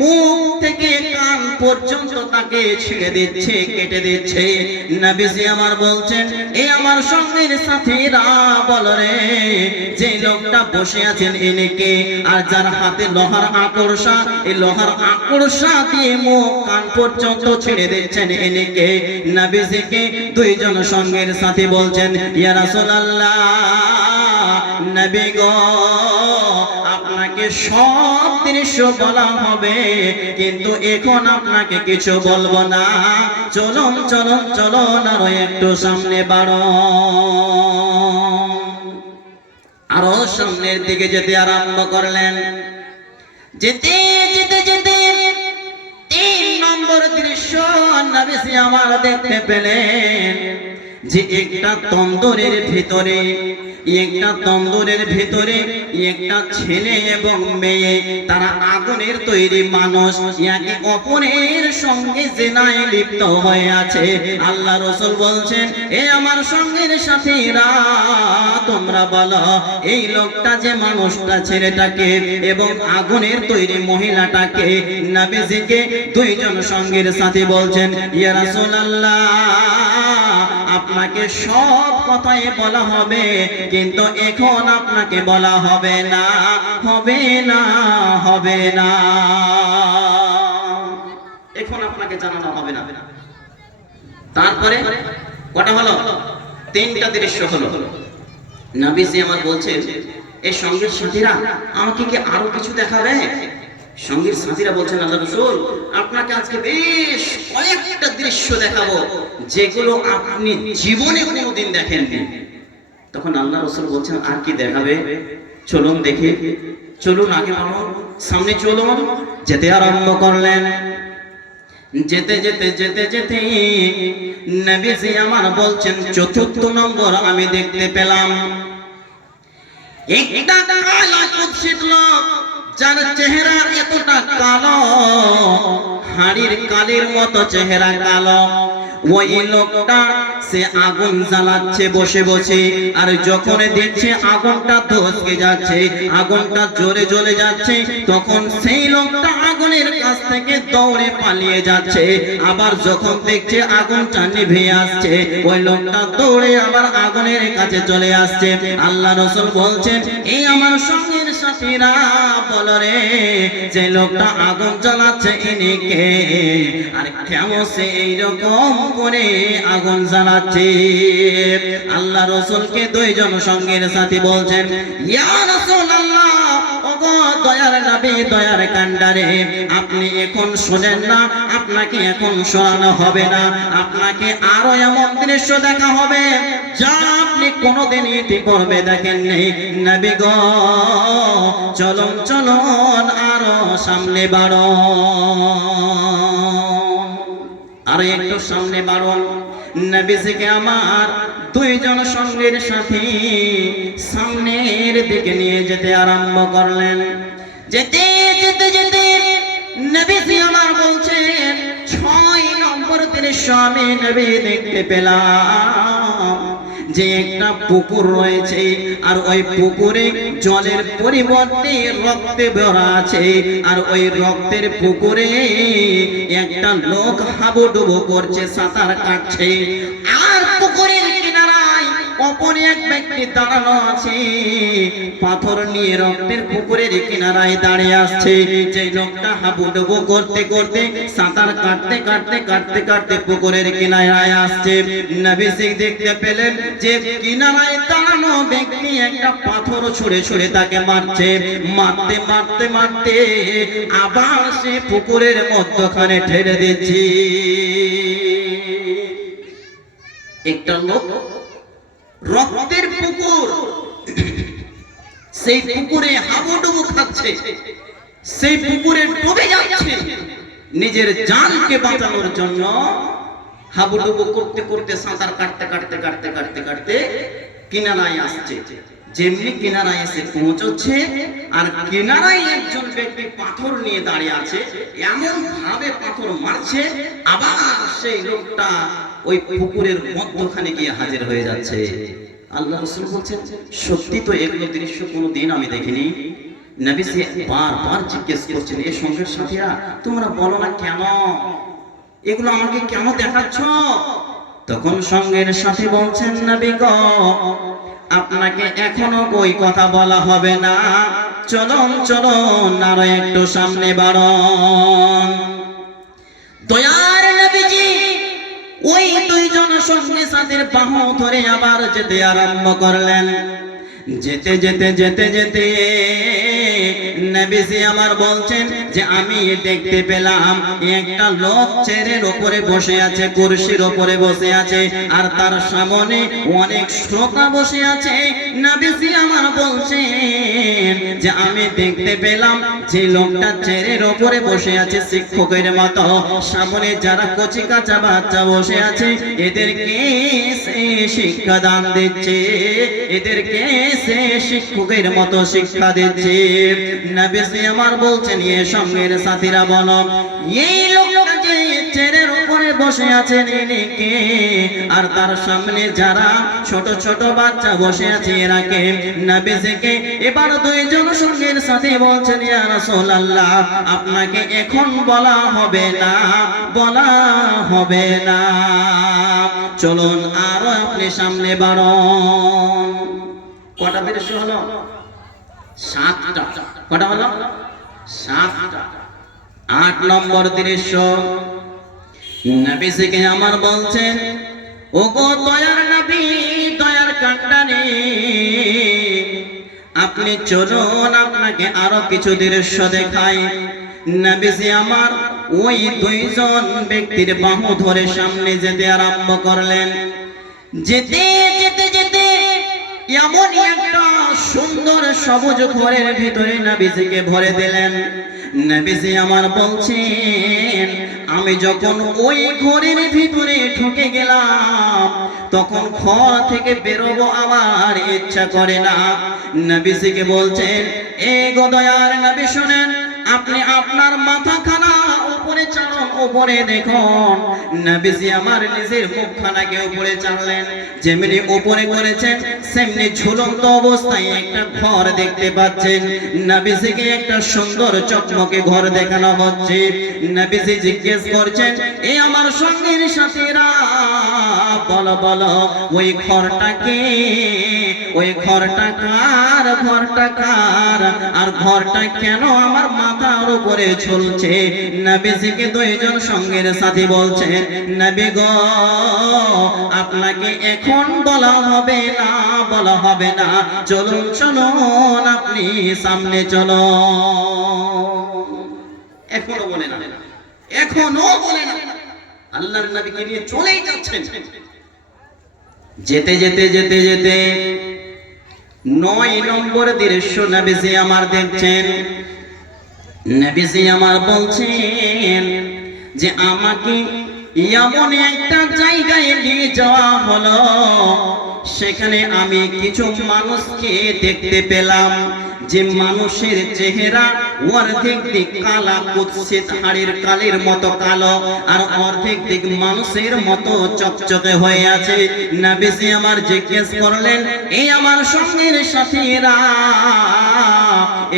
মুখ থেকে কান পর্যন্ত তাকে ছিঁড়ে দিচ্ছে, কেটে দিচ্ছে। নবীজি আমার বলছেন, এই আমার সঙ্গীর সাথীরা, বল রে, যে লোকটা বসে আছেন ইনি কে? আর যার হাতে লোহার আকড়সা, এই লোহার আকড়সা দিয়ে মুখ কান পর্যন্ত ছিঁড়ে দিচ্ছেন ইনি কে? নবীজিকে দুইজন সঙ্গীর সাথী বলছেন, ইয়া রাসূলুল্লাহ, নবী গো, আপনাকে সব দৃশ্য বলা হবে, কিন্তু এখন আপনাকে কিছু বলবো না। চলুন চলুন চলুন, আরো একটু সামনে বাড়ো। আরো সামনের দিকে যেতে আরম্ভ করলেন। যেতে যেতে যেতে 3 নম্বর দৃশ্য নবীজি আমার দেখতে পেলেন যে একটা তন্দুরের ভিতরে, একটা ছেলে এবং মেয়ে, তারা আগুনের তৈরি মানুষ, একে অপরের সঙ্গে জিনায় লিপ্ত হয়ে আছে। আল্লাহ রাসূল বলছেন, এ আমার সঙ্গীর সাথীরা, তোমরা বলো, এই লোকটা যে মানুষটা, ছেলেটাকে এবং আগুনের তৈরি মহিলাটাকে? নবীজিকে দুইজন সঙ্গীর সাথী বলছেন, ইয়া রাসূলুল্লাহ, আপনাকে সব কথাই বলা হবে, কিন্তু এখন আপনাকে বলা হবে না, হবে না, হবে না, এখন আপনাকে জানানো হবে না। তারপরে কটা হলো? 3টা দৃশ্য হলো। নবীজি আমার বলছেন, এই সঙ্গীর সাথীরা আমাকে কি আরো কিছু দেখাবে? সঙ্গীর সাথীরা বলছেন, আল্লাহ রাসূল, আপনাকে আজকে বেশ কয়েকটা দৃশ্য দেখাবো যেগুলো আপনি জীবনে কোনোদিন দেখেননি। তখন আল্লাহ রাসূল বলছেন, আর কি দেখাবে? চলুন দেখি, চলুন আগে বাড়ুন, সামনে চলুন। যেতে আরম্ভ করলেন। যেতে যেতে যেতে যেতে নবীজি আমার বলছেন, চতুর্থ নম্বর আমি দেখতে পেলাম একটা কালা কুৎসিত লোক, যার চেহারা এতটা কালো, হাড়ির কালির মতো চেহারা কালো। ওই লোকটা সে আগুন জ্বালাচ্ছে বসে বসে, আর যখন দেখছে আগুনটা ধসকে যাচ্ছে, আগুনটা জোরে জ্বলে যাচ্ছে, তখন সেই লোকটা আগুনের কাছ থেকে দৌড়ে পালিয়ে যাচ্ছে। আবার যখন দেখছে আগুনটা নিভে আসছে, ওই লোকটা দৌড়ে আবার আগুনের কাছে চলে আসছে। আল্লাহ রাসূল বলছেন, এই আমার সঙ্গের সাথীরা বলো রে, যে লোকটা আগুন জ্বালাচ্ছে ইনি কে, আর কেমন সে এইরকম করে আগুন জ্বালাচ্ছে? আল্লাহ রাসূলকে দুইজন সঙ্গের সাথী বলছেন, ইয়া রাসূলুল্লাহ, ওগো দয়ার নবী, দয়ার কান্ডারে, আপনি এখন শোনেন না, আপনাকে এখন শোনানো হবে না, আপনাকে আরো এমন দৃশ্য দেখা হবে যা আপনি কোনোদিন ইতিপূর্বে দেখেননি। নবী গো, চলুন চলুন আরো সামনে বাড়ুন, আরো একটু সামনে বাড়ুন। নবীজিকে আমার দুইজন সঙ্গীর সাথী সামনের দিকে নিয়ে যেতে আরম্ভ করলেন। যেতে যেতে যেতে নবীজি আমার বলছেন, 6 নম্বর দৃশ্য আমি নবী দেখতে পেলাম যে একটা পুকুর রয়েছে, আর ওই পুকুরে জলের পরিবর্তে রক্তে ভরা আছে, আর ওই রক্তের পুকুরে একটা লোক হাবুডুবু করছে, সাঁতার কাটছে। আর পুকুরের কিনারায় অপর এক ব্যক্তি দাঁড়ানো আছে, পাথর নিয়ে রক্তের পুকুরের কিনারায় দাঁড়িয়ে আসছে। যে লোকটা হাবুডুবু করতে করতে, সাঁতার কাটতে কাটতে কাটতে কাটতে পুকুরের কিনারায় আসছে। নবীজি দেখতে পেলেন যে কিনারায় দাঁড়ানো ব্যক্তি একটা পাথর ছুঁড়ে ছুঁড়ে তাকে মারছে। মারতে মারতে মারতে আবার সে পুকুরের মধ্যখানে ঠেলে দিচ্ছে। একটা লোক, রক্তের পুকুর, সেই পুকুরে হাবুডুবু খাচ্ছে, সেই পুকুরে ডুবে যাচ্ছে। নিজের জানকে বাঁচানোর জন্য হাবুডুবু করতে করতে, সাঁতার কাটতে কাটতে কাটতে কাটতে কাটতে কিনারায় আসছে। যেমনি কিনারায় এসে পৌঁছচ্ছে, আর কিনারায় একজন ব্যক্তি পাথর নিয়ে দাঁড়িয়ে আছে, এমন ভাবে পাথর মারছে, আবার সেই লোকটা ওই পুকুরের মধ্যখানে গিয়ে হাজির হয়ে যাচ্ছে। আল্লাহ রাসূল বলছেন, সত্যি তো এগুলো দৃশ্য কোনোদিন আমি দেখিনি। নবীজি বারবার জিজ্ঞেস করছেন, এই সঙ্গের সাথীরা তোমরা বলো না কেন, এগুলো আমাকে কেন দেখাচ্ছ? তখন সঙ্গের সাথী বলছেন, নবী গো, আপনাকে এখনো ওই কথা বলা হবে না, চলুন চলুন আরো একটু সামনে বাড়ুন। দয়ার নবীজি ওই দুইজন সঙ্গী সাথীর বাহু ধরে আবার যেতে আরম্ভ করলেন। যেতে যেতে যেতে যেতে নবীজি আমার বলছেন যে আমি দেখতে পেলাম একটা লোক চেয়ারের উপরে বসে আছে, কুরসির উপরে বসে আছে, আর তার সামনে অনেক শ্রোতা বসে আছে। নবীজি আমার বলছেন যে আমি দেখতে পেলাম যে লোকটা চেয়ারের উপরে বসে আছে শিক্ষকের মতো, সামনে যারা কচি কাঁচা বাচ্চা বসে আছে এদেরকে সে শিক্ষা দান দিচ্ছে, এদেরকে সে শিক্ষকের মতো শিক্ষা দিচ্ছে। নবীজি আমার বলছেন, এ সঙ্গের সাথীরা বলো, এই লোকটা যে চেয়ারের উপরে বসে আছেন ইনি কে? আর তার সামনে যারা ছোট ছোট বাচ্চা বসে আছে এরা কে? নবীজিকে এবার দুইজন সঙ্গীর সাথী বলছেন, ইয়া রাসূলুল্লাহ, আপনাকে এখন বলা হবে না, বলা হবে না, চলুন আরো আপনি সামনে বাড়ুন। কটা দৃশ্য হলো? 7টা। কটা হলো? 7টা। 8 নম্বর দৃশ্য, নবীজিকে আমার বলছেন, ওগো দয়ার নবী, দয়ার কান্ডারি, আপনি চলুন আপনাকে আরো কিছু দৃশ্য দেখাই। নবীজি আমার ওই দুইজন ব্যক্তির বাহু ধরে সামনে যেতে আরম্ভ করলেন। যেতে যেতে যেতে এমন একটা সুন্দর সবুজ ঘরের ভিতরে নবীজিকে ভরে দিলেন। নবীজি আমার বলছেন, আমি যখন ওই ঘরের ভিতরে ঢুকে গেলাম তখন ঘর থেকে বেরোবো আমার ইচ্ছা করে না। নবীজিকে বলছেন, এ গো দয়ার নবী শুনেন, আপনি আপনার মাথাখানা উপরে চাড়ুন, উপরে দেখুন। নবীজি আমার নিজের মুখখানাকে উপরে চাড়লেন, যেমনি উপরে করেছেন সেমনি ঝুলন্ত অবস্থায় একটা ঘর দেখতে পাচ্ছেন। নবীজিকে একটা সুন্দর চকমকে ঘর দেখানো হচ্ছে। নবীজি জিজ্ঞেস করছেন, এ আমার সঙ্গীর সাথীরা, বলো বলো ওই ঘরটাকে, ওই ঘরটা কার, ঘরটা কার, আর ঘরটা কেন আমার মাথার উপরে ঝুলছে? নবীজিকে দুইজন সঙ্গীর সাথী বলছেন, নবী গো, আপনাকে এখন বলা হবে না, বলা হবে না, চলুন চলুন আপনি সামনে চলো। এখনো বলে না, এখনো বলে না, আল্লাহর নবীকে নিয়ে চলেই যাচ্ছেন। যেতে যেতে যেতে যেতে 9 নম্বর দৃশ্য নবীজি আমার দেখছেন। নবীজি আমার বলছেন যে আমাকে এমন একটা জায়গায় নিয়ে যাওয়া হলো, সেখানে আমি কিছু মানুষকে দেখতে পেলাম যে মানুষের চেহারা অর্ধেক দিক কালা, কুৎসিত হাড়ের কালের মতো কালো, আর অর্ধেক দিক মানুষের মতো চকচকে হয়ে আছে। নবীজি আমার জিজ্ঞেস করলেন, এই আমার সঙ্গীর সাথীরা,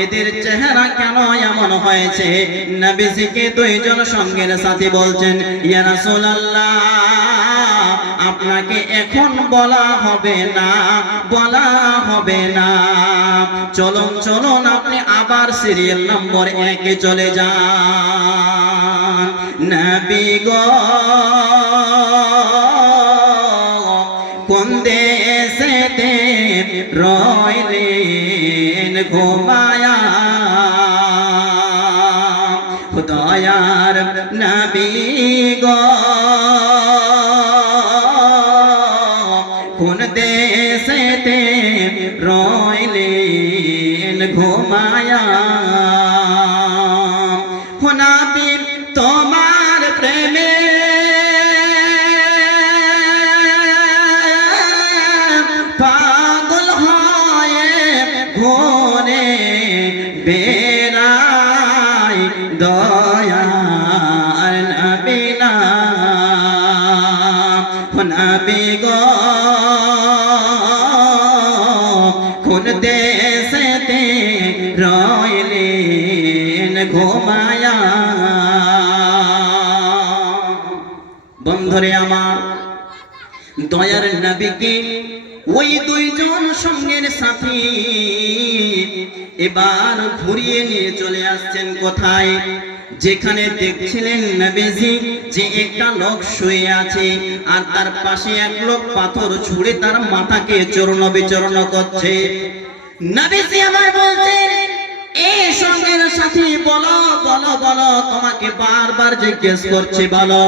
এদের চেহারা কেন এমন হয়েছে? নবীজিকে দুইজন সঙ্গীর সাথী বলছেন, ইয়া রাসূলুল্লাহ, আপনাকে এখন বলা হবে না, বলা হবে না, চলুন চলুন আপনি আবার সিরিয়াল নম্বর 1 এ চলে যান। নবী গো, কোন দেশেতে রইলেন ঘুমায়া, দয়ার নবী গো, কোন দেশেতে রইলেন ঘুমায়া, নবী তোমার প্রেমে পাগল হয়ে ঘুরে বেড়াই, দয়ার নবী না, নবী গো, কোন দেশেতে রইলেন ঘুমায়া। বন্ধুরে আমার, দয়ার নবীকে ওই দুইজন সঙ্গের সাথী এবার ঘুরিয়ে নিয়ে চলে আসছেন কোথায়? যেখানে দেখছিলেন নবীজি যে একটা লোক শুয়ে আছে, আর তার পাশে এক লোক পাথর ছুঁড়ে তার মাথাকে চূর্ণ বিচূর্ণ করছে। নবীজি আমার বলছেন, এই সঙ্গের সাথী, বলো বলো বলো, তোমাকে বারবার জিজ্ঞেস করছি, বলো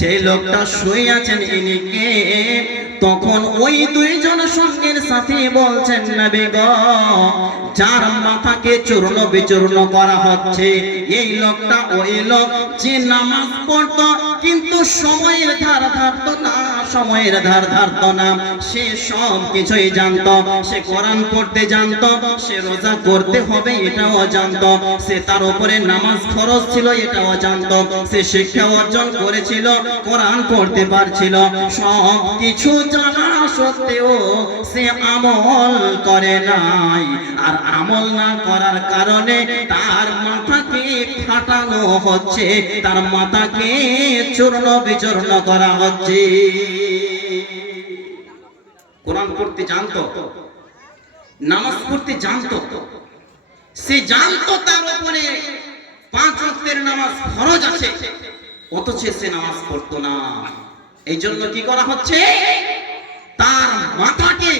যে লোকটা শুয়ে আছেন ইনি কে? তখন ওই দুইজন সঙ্গীর সাথী বলছেন, নবী গো, যার মাথাকে চূর্ণ বিচূর্ণ করা হচ্ছে এই লোকটা ওই লোক যে নামাজ পড়তো কিন্তু সময়ের ধার ধারতো না, সময়ের ধার ধারতো না। সে সব কিছুই জানতো, সে কোরআন পড়তে জানতো, সে রোজা করতে হবে এটাও জানতো, সে তার উপরে নামাজ ফরজ ছিল এটাও জানতো, সে শিক্ষা অর্জন করেছিল, কোরআন পড়তে পারছিল, সব কিছু জানা সত্ত্বেও সে আমল করে নাই। আর আমল না করার কারণে তার মাথাকে ফাটানো হচ্ছে, তার মাথাকে চূর্ণ বিচূর্ণ করা হচ্ছে। কোরআন পড়তে জানতো, নামাজ পড়তে জানতো, সে জানতো তার উপরে 5 ওয়াক্তের নামাজ ফরজ আছে, অথচ সে নামাজ পড়তো না। এই জন্য কি করা হচ্ছে? তার মাথাকে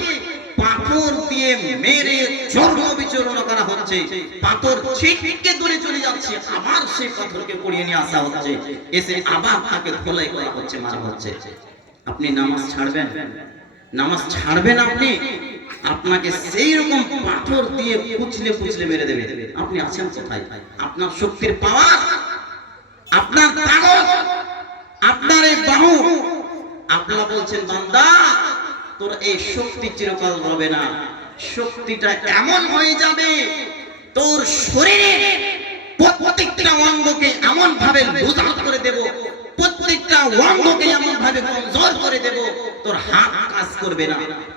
পাথর দিয়ে দিয়ে মেরে চূর্ণ বিচূর্ণ করা হচ্ছে, পাথর ছিটকে দূরে চলে যাচ্ছে, আবার সেই পাথরকে কুড়িয়ে নিয়ে আসা হচ্ছে, এসে আবার তাকে ধোলাই করা হচ্ছে, মারা হচ্ছে। আপনি নামাজ ছাড়বেন? নামাজ ছাড়বেন আপনি? আপনাকে সেই রকম পাথর দিয়ে কুচলে কুচলে মেরে দেবে। আপনি আছেন কোথায়? আপনার শক্তির পাওয়ার, আপনার তাকত, আপনার এই বাহু, আল্লাহ বলছেন বান্দা তোর এই শক্তি চিরকাল রবে না, শক্তিটা এমন হয়ে যাবে তোর শরীরের প্রত্যেকটা অঙ্গকে এমন ভাবে লুজাল করে দেব, প্রত্যেকটা অঙ্গকে এমন ভাবে কমজোর করে দেব, তোর হাত কাজ করবে না,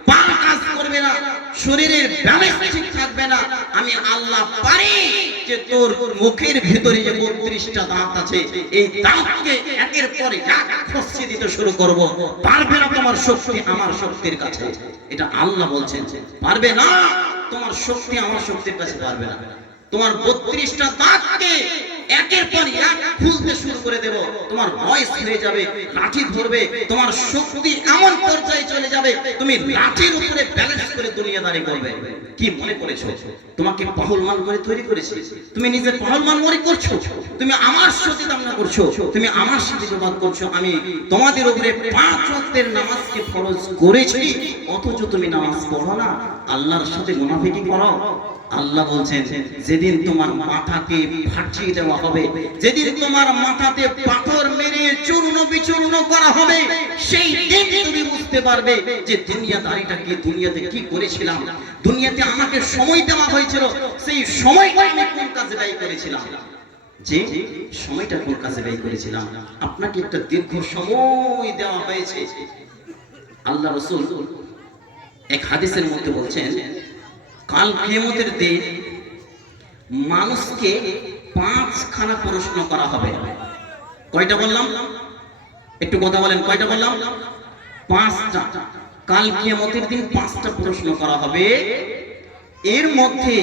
পা কাজ করবে না, শরীরের ব্যালেন্স ঠিক থাকবে না। আমি আল্লাহ পারি যে তোর মুখের ভিতরে যে 32টা দাঁত আছে, এই দাঁতকে একের পর এক খসিয়ে দিতে শুরু করব। পারবে না তোমার শক্তি আমার শক্তির কাছে, এটা আল্লাহ বলছেন। পারবে না, তোমার শক্তি আমার শক্তির কাছে পারবে না। তোমার 32টা দাঁতকে একের পর এক খুলতে শুরু করে দেব, তোমার ভয়েস হয়ে যাবে, লাঠি ধরবে, তোমার শক্তি এমন পর্যায়ে চলে যাবে তুমি লাঠির উপরে ব্যালেন্স করে দুনিয়াদারি করবে। কি মনে করেছো তোমাকে পহলমান করে তৈরি করেছি? তুমি নিজে পহলমান মনে করছো? তুমি আমার সাথে দামনা করছো, তুমি আমার সাথে বিবাদ করছো। আমি তোমাদের উপরে 5 ওয়াক্তের নামাজকে ফরজ করেছি, অথচ তুমি নামাজ পড়ো না, আল্লাহর সাথে মুনাফিকি করো। আল্লাহ বলছেন যেদিন তোমার মাথাকে ফাটিয়ে দেওয়া হবে, যেদিন তোমার মাথাতে পাথর মেরে চূর্ণ বিচূর্ণ করা হবে, সেই দিন তুমি বুঝতে পারবে যে দুনিয়াদারিটা কি, দুনিয়াতে কি করেছিলাম, দুনিয়াতে আমাকে সময় দেওয়া হয়েছিল, সেই সময়টা আমি কোন কাজে ব্যয় করেছিলাম, যে সময়টা কোন কাজে ব্যয় করেছিলাম। আপনাকে একটা দীর্ঘ সময় দেওয়া হয়েছে। আল্লাহ রাসূল এক হাদিসের মধ্যে বলছেন কাল কিয়ামতের দিন মানুষকে 5খানা প্রশ্ন করা হবে। কয়টা বললাম? একটু কথা বলেন, কয়টা বললাম? 5টা। কাল কিয়ামতের দিন 5টা প্রশ্ন করা হবে। এর মধ্যে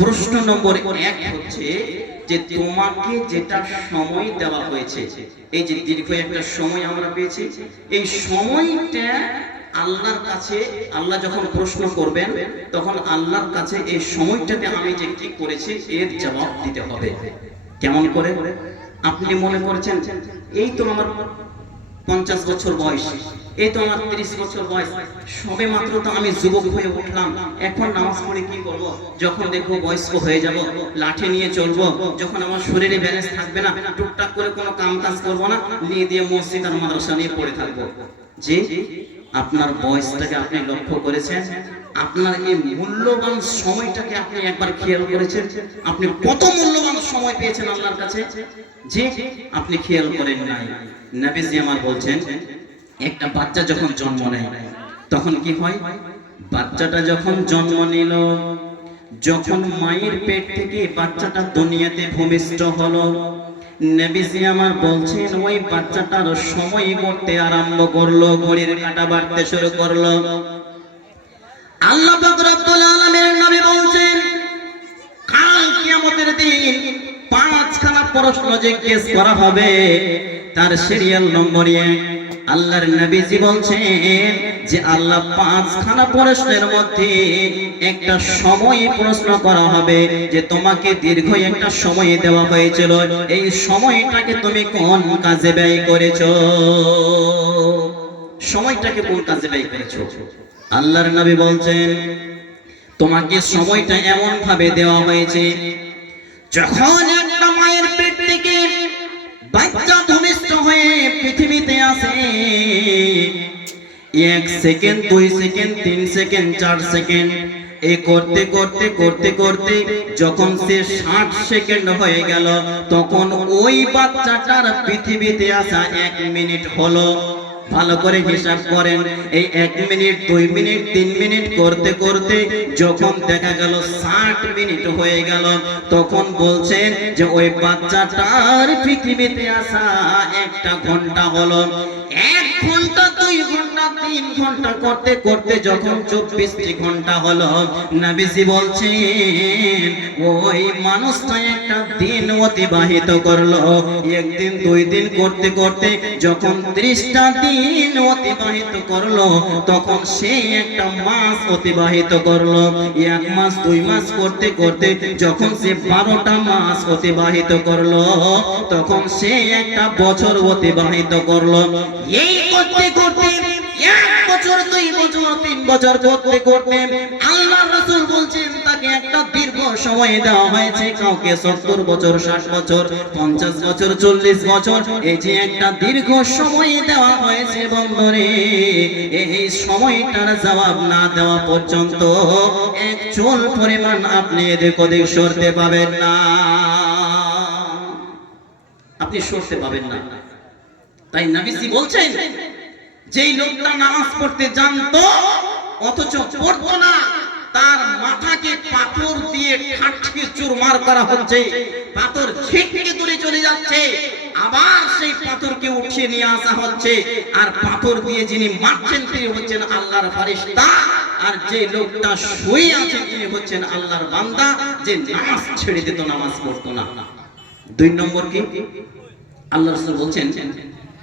প্রশ্ন নম্বর 1 হচ্ছে যে তোমাকে যেটা সময় দেওয়া হয়েছে, এই যে দীর্ঘ একটা সময় আমরা পেয়েছি, এই সময়টা আল্লাহর কাছে, আল্লাহ যখন প্রশ্ন করবেন তখন আল্লাহর কাছে এই সময়টাতে আমি যে কি করেছি এর জবাব দিতে হবে। কেমন করে? আপনি মনে করেছেন এই তো আমার 50 বছর বয়স, এই তো আমার 30 বছর বয়স, সবে মাত্র তো আমি যুবক হয়ে উঠলাম, এখন নামাজ পড়ে কি করব? যখন দেখবো বয়স্ক হয়ে যাব লাঠি নিয়ে চলবো, যখন আমার শরীরে ব্যালেন্স থাকবে না, টুকটাক করে কোনো কাম কাজ করবো না, নিয়ে দিয়ে মসজিদ আর মাদ্রাসা নিয়ে পড়ে থাকবো। যে আপনার বয়সটাকে আপনি লক্ষ্য করেছেন? আপনার এই মূল্যবান সময়টাকে আপনি একবার খেয়াল করেছেন? আপনি কত মূল্যবান সময় পেয়েছেন আল্লাহর কাছে যে আপনি খেয়াল করেন নাই। নবীজি আমার বলছেন একটা বাচ্চা যখন জন্ম নেয় তখন কি হয়? বাচ্চাটা যখন জন্ম নিল, যখন মায়ের পেট থেকে বাচ্চাটা দুনিয়াতে ভূমিষ্ঠ হলো, নবীজি আমার বলছেন ওই বাচ্চাটার সময় করতে আরম্ভ করলো, ঘড়ির কাঁটা বাড়তে শুরু করলো। আল্লাহ পাক রব্বুল আলামিন নবী বলছেন কাল কিয়ামতের দিন 5খানা প্রশ্ন জিজ্ঞেস করা হবে। তার সিরিয়াল নম্বর 1 আল্লাহর নবীজি বলছেন যে আল্লাহ 5খানা প্রশ্নের মধ্যে একটা সময় প্রশ্ন করা হবে যে তোমাকে দীর্ঘ একটা সময় দেওয়া হয়েছিল, এই সময়টাকে তুমি কোন কাজে ব্যয় করেছো? সময়টাকে কোন কাজে ব্যয় করেছো? আল্লাহর নবী বলছেন তোমাকে সময়টা এমন ভাবে দেওয়া হয়েছে যখন একটা মায়ের পেট থেকে বাচ্চা ভূমিষ্ঠ হয়ে পৃথিবীতে আসে, 1 সেকেন্ড, 2 সেকেন্ড, 3 সেকেন্ড, 4 সেকেন্ড, এই করতে করতে করতে করতে যখন সে 60 সেকেন্ড হয়ে গেল, তখন ওই বাচ্চাটার পৃথিবীতে আসা 1 মিনিট হলো। ভালো করে হিসাব করেন, এই 1 মিনিট, 2 মিনিট, 3 মিনিট করতে করতে যখন দেখা গেল 60 মিনিট হয়ে গেল, তখন বলছেন যে ওই বাচ্চাটার পৃথিবীতে আসা 1 ঘন্টা হলো। 1 ঘন্টা, 2 ঘন্টা, ঘন্টা 3 ঘন্টা করতে করতে যখন 24টি ঘন্টা হলো, নবীজি বলছেন ওই মানুষটা একটা দিন অতিবাহিত করলো। একদিন 2 দিন করতে করতে যখন 30টা দিন অতিবাহিত করলো, তখন সে একটা মাস অতিবাহিত করলো। 1 মাস 2 মাস করতে করতে যখন সে 12টা মাস অতিবাহিত করলো, তখন সে একটা বছর অতিবাহিত করলো। এই করতে করতে 1 বছর 2 বছর 3 বছর করতে করতে আল্লাহর রাসূল বলছেন তাকে একটা দীর্ঘ সময় দেওয়া হয়েছে। কাউকে 70 বছর, 60 বছর, 50 বছর, 40 বছর, এই যে একটা দীর্ঘ সময় দেওয়া হয়েছে বন্ধুরে, এই সময়টার জবাব না দেওয়া পর্যন্ত এক চুল পরিমাণ আপনি এদিক ওদিক সরতে পাবেন না, আপনি সরতে পাবেন না। তাই নবীজি বলছেন যেই লোকটা নামাজ পড়তে জানতো অথচ পড়তো না, তার মাথাকে পাথর দিয়ে ঠাটকে চুরমার করা হচ্ছে, পাথর ছিটকে দূরে চলে যাচ্ছে, আবার সেই পাথরকে উঠিয়ে নিয়ে আসা হচ্ছে, আর পাথর দিয়ে যিনি মারছেন তিনি হচ্ছেন আল্লাহর ফেরেশতা, আর যে লোকটা শুয়ে আছে তিনি হচ্ছেন আল্লাহর বান্দা, যে নামাজ ছেড়ে দিত, নামাজ পড়তো না। 2 নম্বর কি আল্লাহ রাসূল বলছেন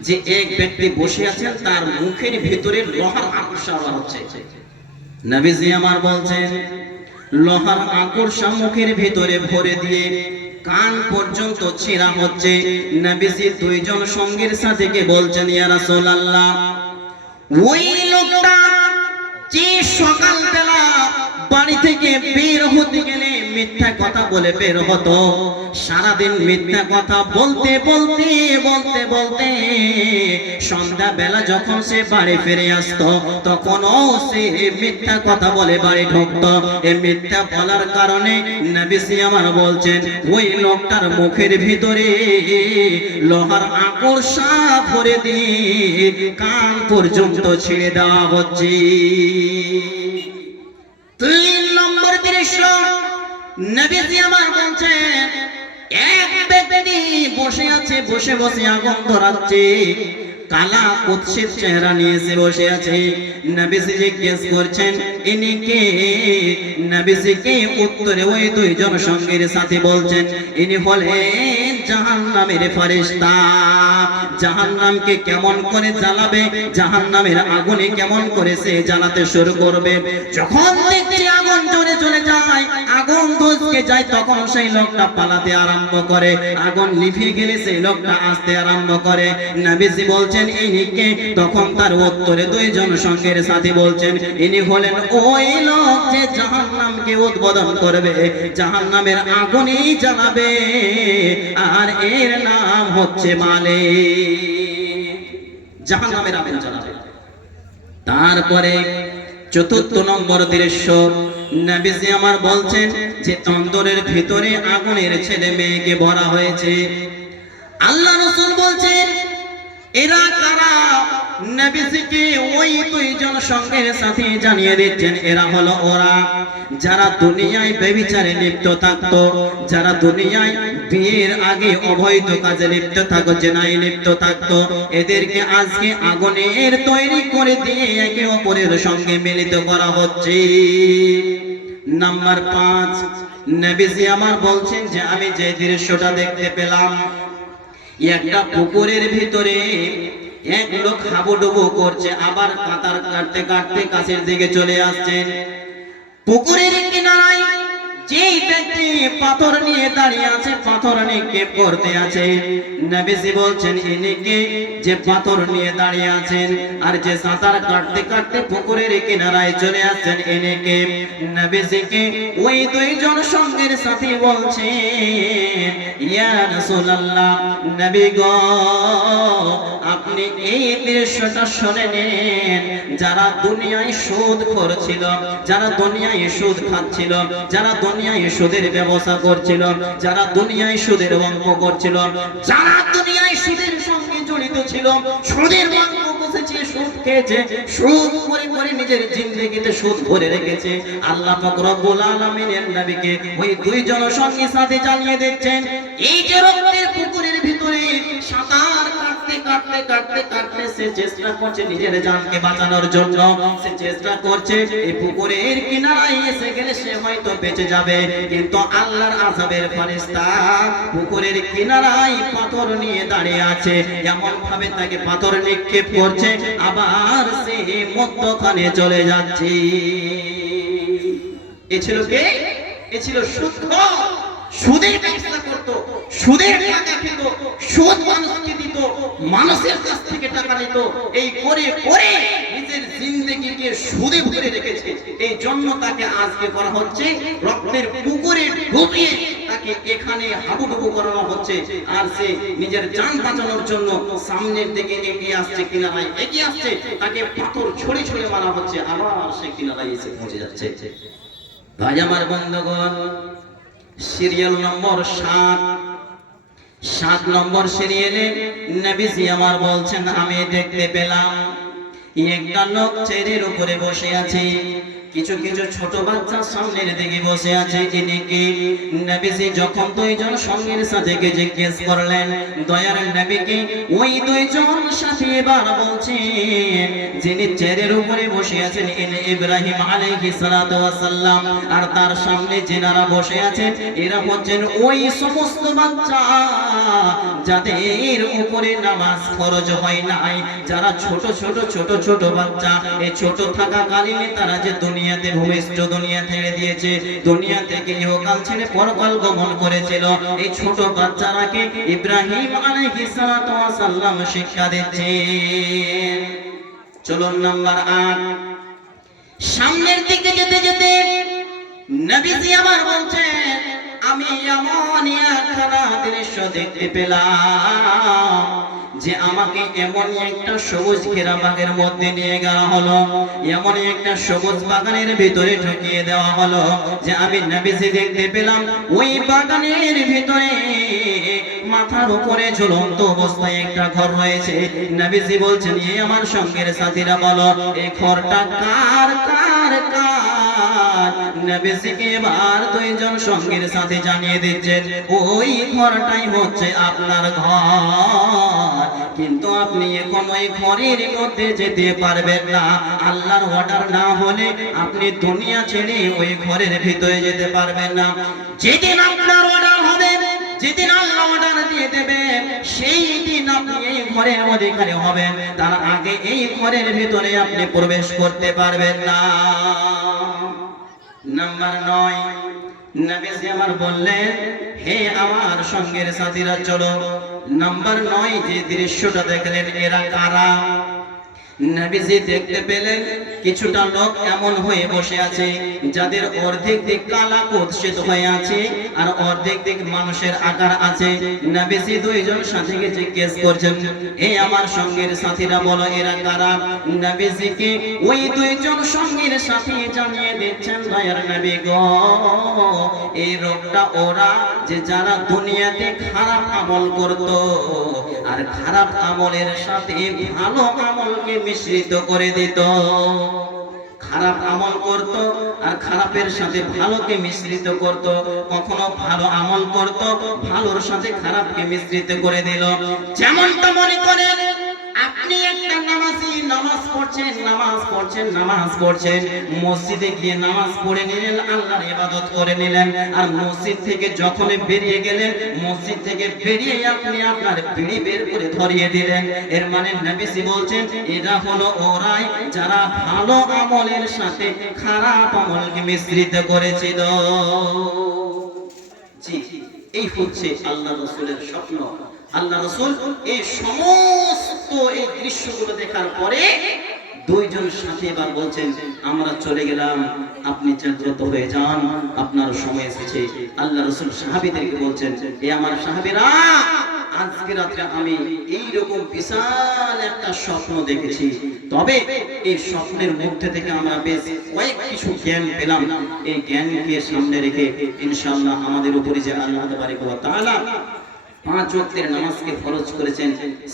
যে এক ব্যক্তি বসে আছেন, তার মুখের ভিতরে লোহার আকর্ষা হচ্ছে। নবীজি আমার বলছেন লোহার আকর্ষা মুখের ভিতরে ভরে দিয়ে কান পর্যন্ত ছিঁড়া হচ্ছে। নবীজি 2 জন সঙ্গীর সাথে কে বলছেন ইয়া রাসূলুল্লাহ, ওই লোকটা যে সকালবেলা বাড়ি থেকে বের হতে গেলে মিথ্যা কথা বলে বের হতো, সারাদিন মিথ্যা কথা বলতে বলতে বলতে বলতে সন্ধ্যা বেলা যখন সে বাড়ি ফিরে আসতো, তখনও সে মিথ্যা কথা বলে বাড়ি ঢুকতো। এই মিথ্যা বলার কারণে নবীজি আমার বলছেন ওই লোকটার মুখের ভিতরে লোহার আকর্ষা ভরে দিয়ে কান পর্যন্ত ছিঁড়ে দেওয়া হচ্ছে। 3 নম্বর দৃশ্য নবীজি আমার বলছেন এক ব্যক্তি বসে আছে, বসে বসে আগুন ধরাচ্ছে, কালা কুৎসিত চেহারা নিয়ে এসে বসে আছে। নবীজি জিজ্ঞেস করছেন ইনি কে? নবীজিকে উত্তরে ওই 2 জন সঙ্গীর সাথে বলছেন ইনি হলেন জাহান্নামের ফেরেশতা। জাহান্নামকে কেমন করে জ্বালাবে, জাহান্নামের আগুনে কেমন করে সে জ্বালাতে শুরু করবে। যখন দেখছে আগুন জ্বলে চলে যায়, আগুন ধসকে যায়, তখন সেই লোকটা পালাতে আরম্ভ করে, আগুন নিভে গেলে সেই লোকটা আসতে আরম্ভ করে। নবীজি বলছেন ইনি কে? তখন তার উত্তরে 2 জন সঙ্গীর সাথী বলছেন ইনি হলেন ওই লোক যে জাহান্নামকে উদ্বোধন করবে, জাহান্নামের আগুনই জ্বালাবে, আর এর নাম হচ্ছে মালিক, জাহান্নামের আগুন জ্বালাবে। তারপরে 4র্থ নম্বর দৃশ্য নবীজি আমার বলছেন যে তন্দুরের ভিতরে আগুনের ছেলে মেয়েকে ভরা হয়েছে। আল্লাহ রাসূল বলছেন এরা কারা? নবীজিকে ওই 2 জন সঙ্গের সাথে জানিয়ে দিচ্ছেন এরা হলো ওরা যারা দুনিয়ায় ব্যভিচারে লিপ্ত থাকতো, যারা দুনিয়ায় বিয়ের আগে অবৈধ কাজে লিপ্ত থাকতো, জেনায় লিপ্ত থাকতো, এদেরকে আজকে আগুনের তৈরি করে দিয়ে একে অপরের সঙ্গে মিলিত করা হচ্ছে। নাম্বার 5 নবীজি আমার বলছেন যে আমি যে দৃশ্যটা দেখতে পেলাম, একটা পুকুরের ভিতরে এক লোক হাবুডুবু করছে, আবার কাতার কাটতে কাটতে কাছের দিকে চলে আসছেন। পুকুরের কিনারায় যে ব্যক্তি পাথর নিয়ে দাঁড়িয়ে আছে, পাথর নিক্ষেপ করতে আছে, নবীজি বলছেন ইনি কে? যে পাথর নিয়ে দাঁড়িয়ে আছেন আর যে সাঁতার কাটতে কাটতে পুকুরের কিনারায় চলে আসছেন ইনি কে? নবীজিকে ওই 2 জন সঙ্গীর সাথী বলছেন ইয়া রাসূলুল্লাহ, নবী গো আপনি এই দৃশ্যটা শুনে নেন, যারা দুনিয়ায় সুদ করছিল, যারা দুনিয়ায় সুদ খাচ্ছিল, যারা দুনিয়ায় সুদের ব্যবসা করছিল, যারা দুনিয়ায় সুদের অঙ্ক করছিল, যারা দুনিয়ায় সুদের সঙ্গে জড়িত ছিল, সুদের অঙ্ক বসেছে, সুদ খেয়েছে, সুদ করে করে নিজের জিন্দেগিতে সুদ ভরে রেখেছে, আল্লাহ পাক রব্বুল আলামিনের নবীকে ওই 2 জন সঙ্গী সাথে জানিয়ে দিচ্ছেন এই যে রক্তের পুকুরের ভিতরে সাঁতার কাটতে কাটতে কাটতে কাটতে সে চেষ্টা করছে নিজের জানকে বাঁচানোর জন্য, সে চেষ্টা করছে এই পুকুরের কিনারায় এসে গেলে সে হয়তো বেঁচে যাবে, কিন্তু আল্লাহর আযাবের ফেরেশতা পুকুরের কিনারায় পাথর নিয়ে দাঁড়িয়ে আছে, এমন ভাবে তাকে পাথর নিক্ষেপ করছে, আবার সে মধ্যখানে চলে যাচ্ছে। এ ছিল কে? এ ছিল সুদখোর, সুদের ব্যবসা করত, সুদের টাকা খেত, সুদ মানুষকে দিত, মানুষের কাছ থেকে টাকা নিত, এই করে করে নিজের জিন্দেগিকে সুদে ভরে রেখেছে। এই জন্য তাকে আজকে করা হচ্ছে রক্তের পুকুরে ডুবিয়ে তাকে এখানে হাবুডুবু করানো হচ্ছে, আর সে নিজের জান বাঁচানোর জন্য সামনের দিকে এগিয়ে আসছে, কিনারায় এগিয়ে আসছে, তাকে পাথর ছড়ে ছড়ে মারা হচ্ছে, আবার সে কিনারায় এসে পৌঁছে যাচ্ছে। ভাই আমার বন্ধুগণ, সিরিয়াল নম্বর 7 নম্বর সিরিয়ালে নবীজি আমার বলছেন, আমি দেখতে পেলাম একটা লোক চেয়ারের উপরে বসে আছে, কিছু কিছু ছোট বাচ্চা সামনের দিকে বসে আছে। ইনি নবীজি যখন দুইজন সঙ্গীর সাথে জিজ্ঞেস করলেন দয়ার নবীকে, ওই দুইজন সাথী এবার বলছেন যিনি চেয়ারের উপরে বসে আছেন ইনি ইব্রাহিম আলাইহিস সালাতু ওয়াস সালাম, আর তার সামনে যিনারা বসে আছেন এরা হচ্ছেন ওই সমস্ত বাচ্চা যাদের উপরে নামাজ ফরজ হয় নাই, যারা ছোট ছোট ছোট ছোট বাচ্চা, এই ছোট থাকাকালীন তারা যে দুনিয়াতে ভূমিষ্ঠ, দুনিয়া ছেড়ে দিয়েছে, দুনিয়া থেকে ইহকাল ছেড়ে পরকাল গমন করেছিল, এই ছোট বাচ্চারাকে ইব্রাহিম আলাইহিস সালাতু ওয়াস সালাম শিক্ষা দিচ্ছেন। চলুন নাম্বার 8, সামনের দিকে যেতে যেতে নবীজি আমার বলছেন, আমি এমন একখানা দৃশ্য দেখতে পেলাম যে আমাকে এমন একটা সবুজ ঘেরা বাগের মধ্যে নিয়ে যাওয়া হলো, এমন একটা সবুজ বাগানের ভিতরে ঢুকিয়ে দেওয়া হলো যে আমি নবীজি দেখতে পেলাম ওই বাগানের ভিতরে মাথার উপরে ঝুলন্ত অবস্থায় একটা ঘর রয়েছে। নবীজি বলছেন, এই আমার সঙ্গের সাথীরা বলো এই ঘরটা কার কার কার? নবীজিকে এবার দুইজন সঙ্গীর সাথে জানিয়ে দিচ্ছেন, ওই ঘরটাই হচ্ছে আপনার ঘর, কিন্তু আপনি এখন ওই ঘরের মধ্যে যেতে পারবেন না, আল্লাহর অর্ডার না হলে আপনি দুনিয়া ছেড়ে ওই ঘরের ভিতরে যেতে পারবেন না। যেদিন আপনার অর্ডার হবে, যেদিন আল্লাহ অর্ডার দিয়ে দেবে, সেই দিন আপনি এই ঘরের অধিকারী হবেন, তার আগে এই ঘরের ভিতরে আপনি প্রবেশ করতে পারবেন না। নাম্বার 9, নবীজি আমার বললেন, হে আমার সঙ্গের সাথীরা চলো। নাম্বার 9 যে দৃশ্যটা দেখলেন এরা কারা? নবীজি দেখতে পেলেন কিছুটা লোক এমন হয়ে বসে আছে যাদের অর্ধেক দিক কালা কুৎসিত হয়ে আছে আর অর্ধেক দিক মানুষের আকার আছে। নবীজি দুইজন সাথীকে জিজ্ঞেস করছেন, এই আমার সঙ্গীর সাথীরা বলো এরা কারা? নবীজিকে ওই দুইজন সঙ্গীর সাথী জানিয়ে দিচ্ছেন, দয়ার নবী গো, এই লোকটা ওরা যে যারা দুনিয়াতে খারাপ আমল করত আর খারাপ আমলের সাথে ভালো আমলকে মিশ্রিত করে দিত, খারাপ আমল করত আর খারাপের সাথে ভালোকে মিশ্রিত করত, কখনো ভালো আমল করত ভালোর সাথে খারাপকে মিশ্রিত করে দিল। যেমনটা মনে করেন আপনি একটা নামাজি, নামাজ পড়ছেন, মসজিদে গিয়ে নামাজ পড়ে নিলেন, আল্লাহর ইবাদত করে নিলেন, আর মসজিদ থেকে যখন বেরিয়ে গেলেন, মসজিদ থেকে বেরিয়ে আপনি আপনার বিড়ি বের করে ধরিয়ে দিলেন। এর মানে নবীজি বলছেন এরা হলো ওরাই যারা ভালো আমলের সাথে খারাপ আমলকে মিশ্রিত করেছিল। জি, এই হচ্ছে আল্লাহ রাসূলের স্বপ্ন। আল্লাহ রাসূল এই সমস্ত এই দৃশ্যগুলো দেখার পরে দুইজন সাথী এবার বলছেন, আমরা চলে গেলাম, আপনি জাগ্রত হয়ে যান, আপনার সময় এসেছে। আল্লাহ রাসূল সাহাবীদেরকে বলছেন, এ আমার সাহাবীরা, আজকে রাতে আমি এই রকম বিশাল একটা স্বপ্ন দেখেছি, তবে এই স্বপ্নের মধ্যে থেকে আমরা বেশ কয়েক কিছু জ্ঞান পেলাম। এই জ্ঞানকে সামনে রেখে ইনশাআল্লাহ আমাদের উপরে যে আল্লাহ তাবারক ওয়া তাআলা 5 ওয়াক্তের নামাজকে ফরজ করেছেন,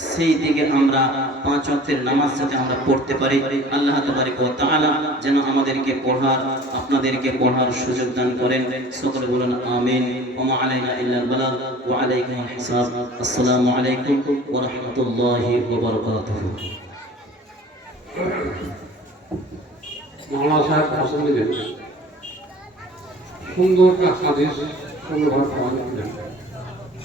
সেই দিকে আমরা 5 ওয়াক্তের নামাজ যাতে আমরা পড়তে পারি, আল্লাহ তাবারক ওয়া তাআলা যেন আমাদেরকে পড়ার, আপনাদেরকে পড়ার সুযোগ দান করেন। সকলে বলুন আমিন। ওয়া মা আলাইনা ইল্লাল বালাগ ওয়া আলাইকুমুল হিসাব। আসসালামু আলাইকুম ওয়া রাহমাতুল্লাহি ওয়া বারাকাতুহু। মাওলানা সাহেব ভাষণ দিলেন, সুন্দর একটা হাদিস সুন্দরভাবে প্রমাণ করলেন।